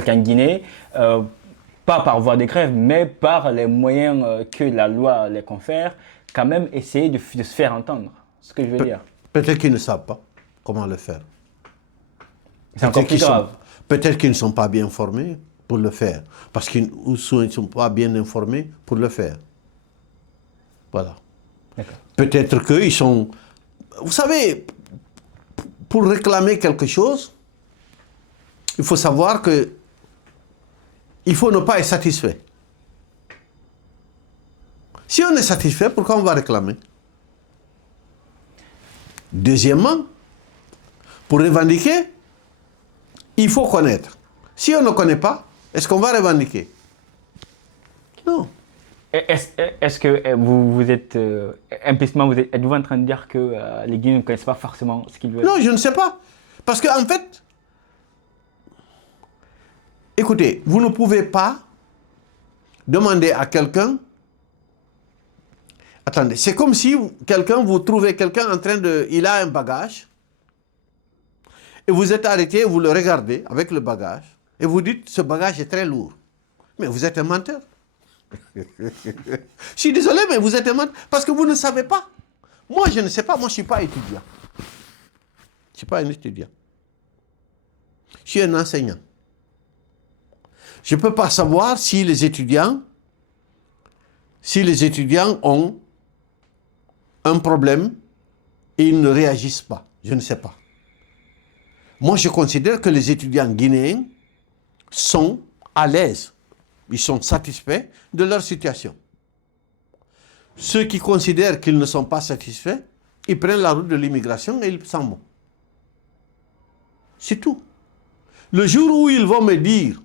qu'en Guinée, pas par voie de grève, mais par les moyens que la loi les confère, quand même essayer de se faire entendre. Ce que je veux dire. Peut-être qu'ils ne savent pas comment le faire. C'est encore plus grave. Peut-être qu'ils ne sont pas bien formés pour le faire, parce qu'ils ne sont pas bien informés pour le faire. Voilà. Peut-être qu'ils sont... Vous savez, pour réclamer quelque chose, il faut savoir que il faut ne pas être satisfait. Si on est satisfait, pourquoi on va réclamer? Deuxièmement, pour revendiquer, il faut connaître. Si on ne connaît pas, est-ce qu'on va revendiquer? Non. Est-ce que vous êtes implicitement, êtes-vous en train de dire que les Guinéens ne connaissent pas forcément ce qu'ils veulent? Non, je ne sais pas. Parce qu'en fait, écoutez, vous ne pouvez pas demander à quelqu'un... Attendez, c'est comme si vous trouvez quelqu'un en train de... Il a un bagage, et vous êtes arrêté, vous le regardez avec le bagage, et vous dites, ce bagage est très lourd. Mais vous êtes un menteur. Je suis désolé, mais vous êtes un menteur. Parce que vous ne savez pas. Moi, je ne sais pas. Moi, je ne suis pas étudiant. Je ne suis pas un étudiant. Je suis un enseignant. Je ne peux pas savoir si les étudiants ont un problème et ils ne réagissent pas. Je ne sais pas. Moi, je considère que les étudiants guinéens sont à l'aise. Ils sont satisfaits de leur situation. Ceux qui considèrent qu'ils ne sont pas satisfaits, ils prennent la route de l'immigration et ils s'en vont. C'est tout. Le jour où ils vont me dire,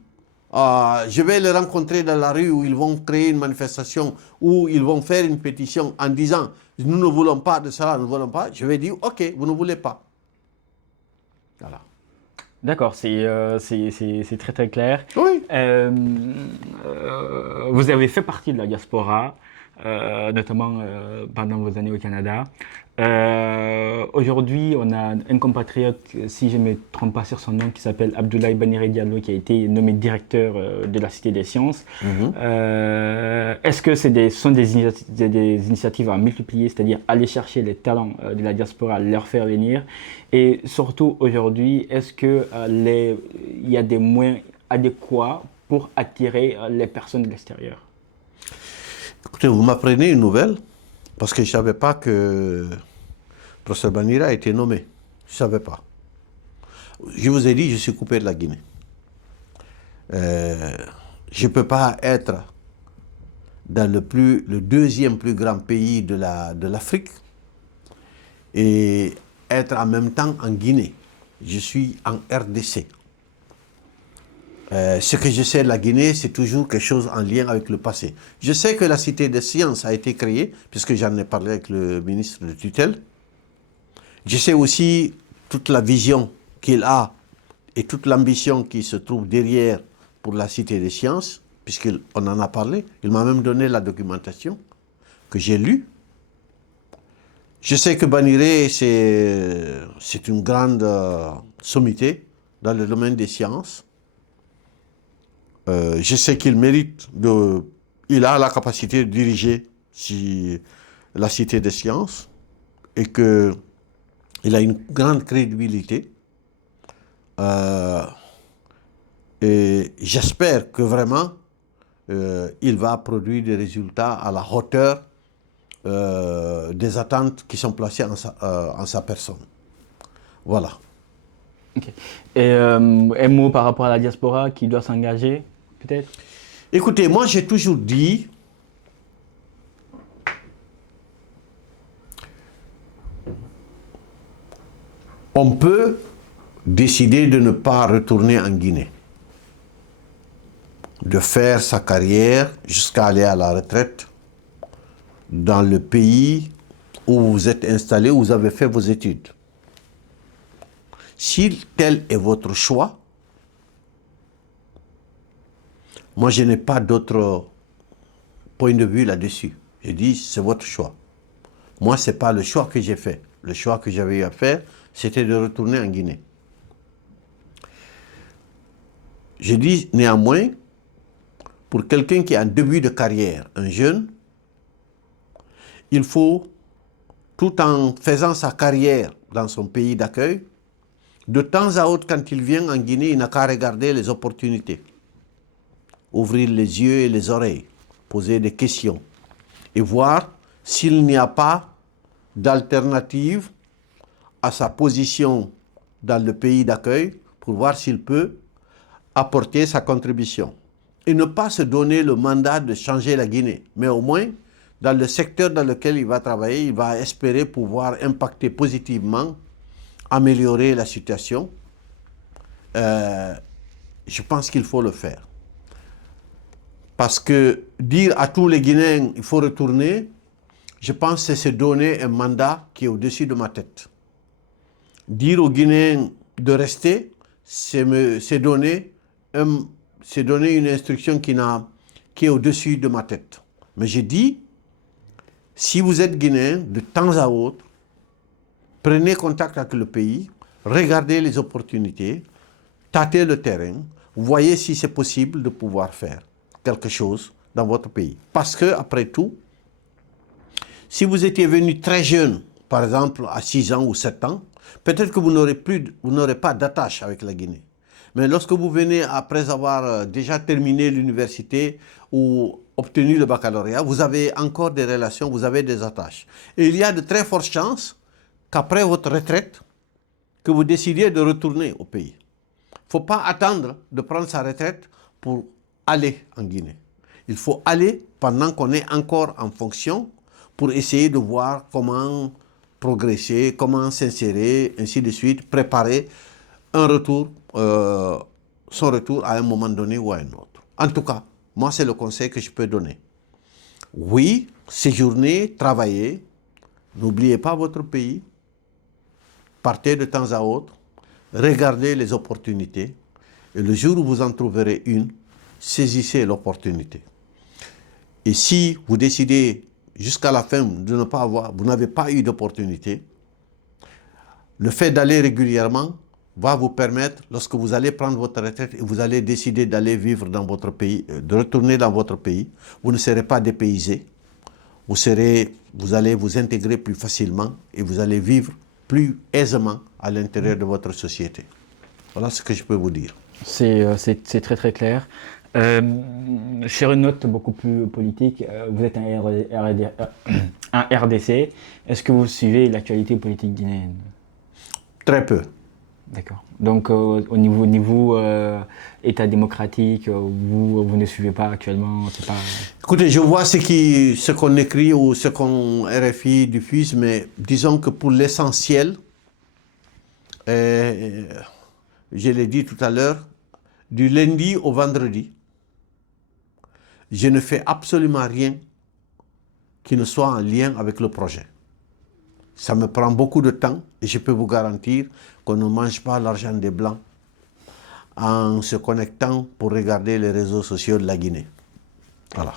je vais les rencontrer dans la rue, où ils vont créer une manifestation, où ils vont faire une pétition en disant « nous ne voulons pas de cela, nous ne voulons pas », je vais dire « ok, vous ne voulez pas ». Voilà. D'accord, c'est très très clair. Oui. Vous avez fait partie de la diaspora, notamment pendant vos années au Canada. Aujourd'hui, on a un compatriote, si je ne me trompe pas sur son nom, qui s'appelle Abdoulaye Baniré Diallo, qui a été nommé directeur de la Cité des Sciences. Est-ce que sont des initiatives à multiplier, c'est-à-dire aller chercher les talents de la diaspora, leur faire venir? Et surtout aujourd'hui, est-ce qu'il y a des moyens adéquats pour attirer les personnes de l'extérieur? Écoutez, vous m'apprenez une nouvelle, parce que je ne savais pas que le professeur Baniré a été nommé. Je ne savais pas. Je vous ai dit, je suis coupé de la Guinée. Je ne peux pas être dans le deuxième plus grand pays de l'Afrique et être en même temps en Guinée. Je suis en RDC. Ce que je sais de la Guinée, c'est toujours quelque chose en lien avec le passé. Je sais que la Cité des Sciences a été créée, puisque j'en ai parlé avec le ministre de tutelle. Je sais aussi toute la vision qu'il a et toute l'ambition qui se trouve derrière pour la Cité des Sciences, puisqu'on en a parlé. Il m'a même donné la documentation que j'ai lue. Je sais que Baniré, c'est une grande sommité dans le domaine des sciences. Je sais qu'il mérite il a la capacité de diriger la Cité des Sciences et qu'il a une grande crédibilité. Et j'espère que vraiment il va produire des résultats à la hauteur des attentes qui sont placées en sa personne. Voilà. Okay. Et un mot par rapport à la diaspora qui doit s'engager, peut-être? Écoutez, moi j'ai toujours dit, on peut décider de ne pas retourner en Guinée, de faire sa carrière jusqu'à aller à la retraite dans le pays où vous êtes installé, où vous avez fait vos études. Si tel est votre choix, moi je n'ai pas d'autre point de vue là-dessus. Je dis, c'est votre choix. Moi, ce n'est pas le choix que j'ai fait. Le choix que j'avais à faire, c'était de retourner en Guinée. Je dis néanmoins, pour quelqu'un qui est en début de carrière, un jeune, il faut, tout en faisant sa carrière dans son pays d'accueil, de temps à autre, quand il vient en Guinée, il n'a qu'à regarder les opportunités. Ouvrir les yeux et les oreilles, poser des questions et voir s'il n'y a pas d'alternative à sa position dans le pays d'accueil pour voir s'il peut apporter sa contribution. Et ne pas se donner le mandat de changer la Guinée, mais au moins, dans le secteur dans lequel il va travailler, il va espérer pouvoir impacter positivement, améliorer la situation. Je pense qu'il faut le faire. Parce que dire à tous les Guinéens il faut retourner, je pense que c'est se donner un mandat qui est au-dessus de ma tête. Dire aux Guinéens de rester, c'est donner une instruction qui est au-dessus de ma tête. Mais je dis, si vous êtes Guinéen, de temps à autre, prenez contact avec le pays, regardez les opportunités, tâtez le terrain, voyez si c'est possible de pouvoir faire quelque chose dans votre pays. Parce que, après tout, si vous étiez venu très jeune par exemple, à 6 ans ou 7 ans, peut-être que vous n'aurez pas d'attache avec la Guinée. Mais lorsque vous venez après avoir déjà terminé l'université ou obtenu le baccalauréat, vous avez encore des relations, vous avez des attaches. Et il y a de très fortes chances qu'après votre retraite, que vous décidiez de retourner au pays. Il ne faut pas attendre de prendre sa retraite pour aller en Guinée. Il faut aller pendant qu'on est encore en fonction pour essayer de voir comment progresser, comment s'insérer, ainsi de suite, préparer un retour, son retour à un moment donné ou à un autre. En tout cas, moi, c'est le conseil que je peux donner. Oui, séjourner, travailler, n'oubliez pas votre pays, partez de temps à autre, regardez les opportunités, et le jour où vous en trouverez une, saisissez l'opportunité. Et si vous décidez jusqu'à la fin de ne pas avoir, vous n'avez pas eu d'opportunité, le fait d'aller régulièrement va vous permettre, lorsque vous allez prendre votre retraite et vous allez décider d'aller vivre dans votre pays, de retourner dans votre pays, vous ne serez pas dépaysé, vous allez vous intégrer plus facilement et vous allez vivre plus aisément à l'intérieur de votre société. Voilà ce que je peux vous dire. C'est très très clair. Sur une note beaucoup plus politique, vous êtes un RDC. Est-ce que vous suivez l'actualité politique guinéenne? Très peu. D'accord. Donc au niveau État démocratique, vous ne suivez pas actuellement, c'est pas... Écoutez, je vois ce qu'on écrit ou ce qu'on RFI diffuse, mais disons que pour l'essentiel, je l'ai dit tout à l'heure, du lundi au vendredi, je ne fais absolument rien qui ne soit en lien avec le projet. Ça me prend beaucoup de temps et je peux vous garantir qu'on ne mange pas l'argent des Blancs en se connectant pour regarder les réseaux sociaux de la Guinée. Voilà.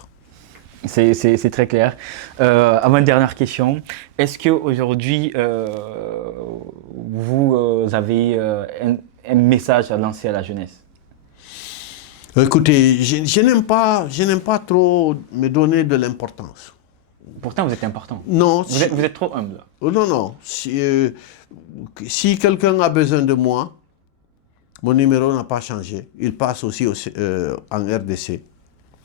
C'est très clair. Avant-dernière question, est-ce qu'aujourd'hui, vous avez un message à lancer à la jeunesse? Écoutez, je n'aime pas trop me donner de l'importance. Pourtant, vous êtes important. Non. Vous êtes trop humble. Non, non. Si quelqu'un a besoin de moi, mon numéro n'a pas changé. Il passe aussi en RDC,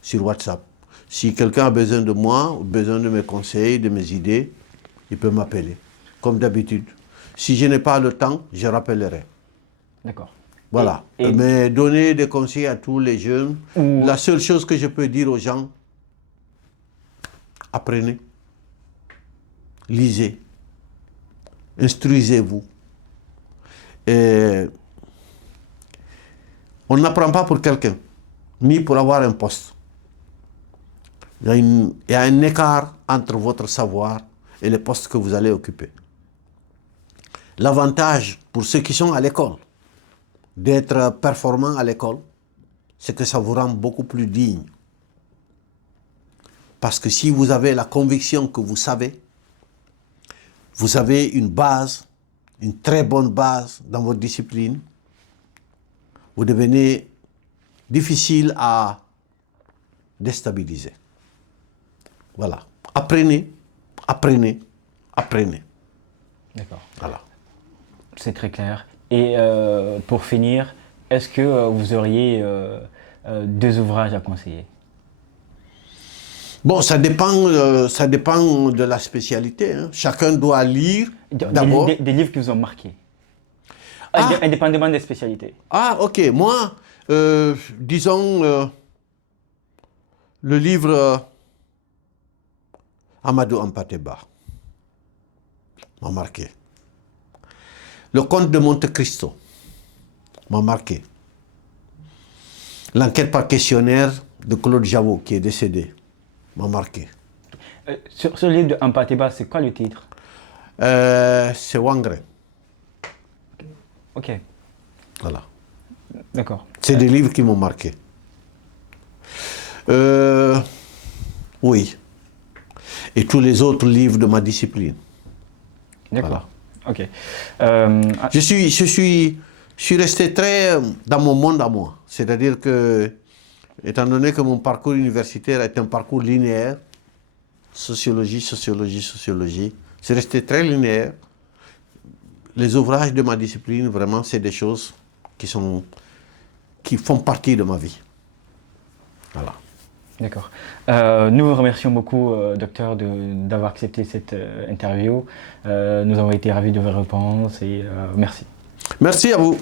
sur WhatsApp. Si quelqu'un a besoin de moi, besoin de mes conseils, de mes idées, il peut m'appeler, comme d'habitude. Si je n'ai pas le temps, je rappellerai. D'accord. Voilà. Mais donner des conseils à tous les jeunes, la seule chose que je peux dire aux gens, apprenez, lisez, instruisez-vous. On n'apprend pas pour quelqu'un, ni pour avoir un poste. Il y a un écart entre votre savoir et les postes que vous allez occuper. L'avantage pour ceux qui sont à l'école, d'être performant à l'école, c'est que ça vous rend beaucoup plus digne. Parce que si vous avez la conviction que vous avez une base, une très bonne base dans votre discipline, vous devenez difficile à déstabiliser. Voilà. Apprenez, apprenez, apprenez. D'accord. Voilà. C'est très clair. Et pour finir, est-ce que vous auriez 2 ouvrages à conseiller? Bon, ça dépend de la spécialité. Hein. Chacun doit lire d'abord. Des livres qui vous ont marqué. Ah. Indépendamment des spécialités. Ah, ok. Moi, disons, le livre Amadou Hampâté-Bâ m'a marqué. Le Comte de Monte Cristo m'a marqué. L'enquête par questionnaire de Claude Javot, qui est décédé, m'a marqué. Sur ce livre de Hampâté-Bâ, c'est quoi le titre? C'est Wangre. Ok. Voilà. D'accord. C'est des livres qui m'ont marqué. Oui. Et tous les autres livres de ma discipline. D'accord. Voilà. Ok. Je suis resté très dans mon monde à moi. C'est-à-dire que, étant donné que mon parcours universitaire est un parcours linéaire, sociologie, sociologie, sociologie. C'est resté très linéaire. Les ouvrages de ma discipline, vraiment, c'est des choses qui font partie de ma vie. Voilà. D'accord. Nous vous remercions beaucoup, docteur, d'avoir accepté cette interview. Nous avons été ravis de vos réponses et merci. Merci à vous.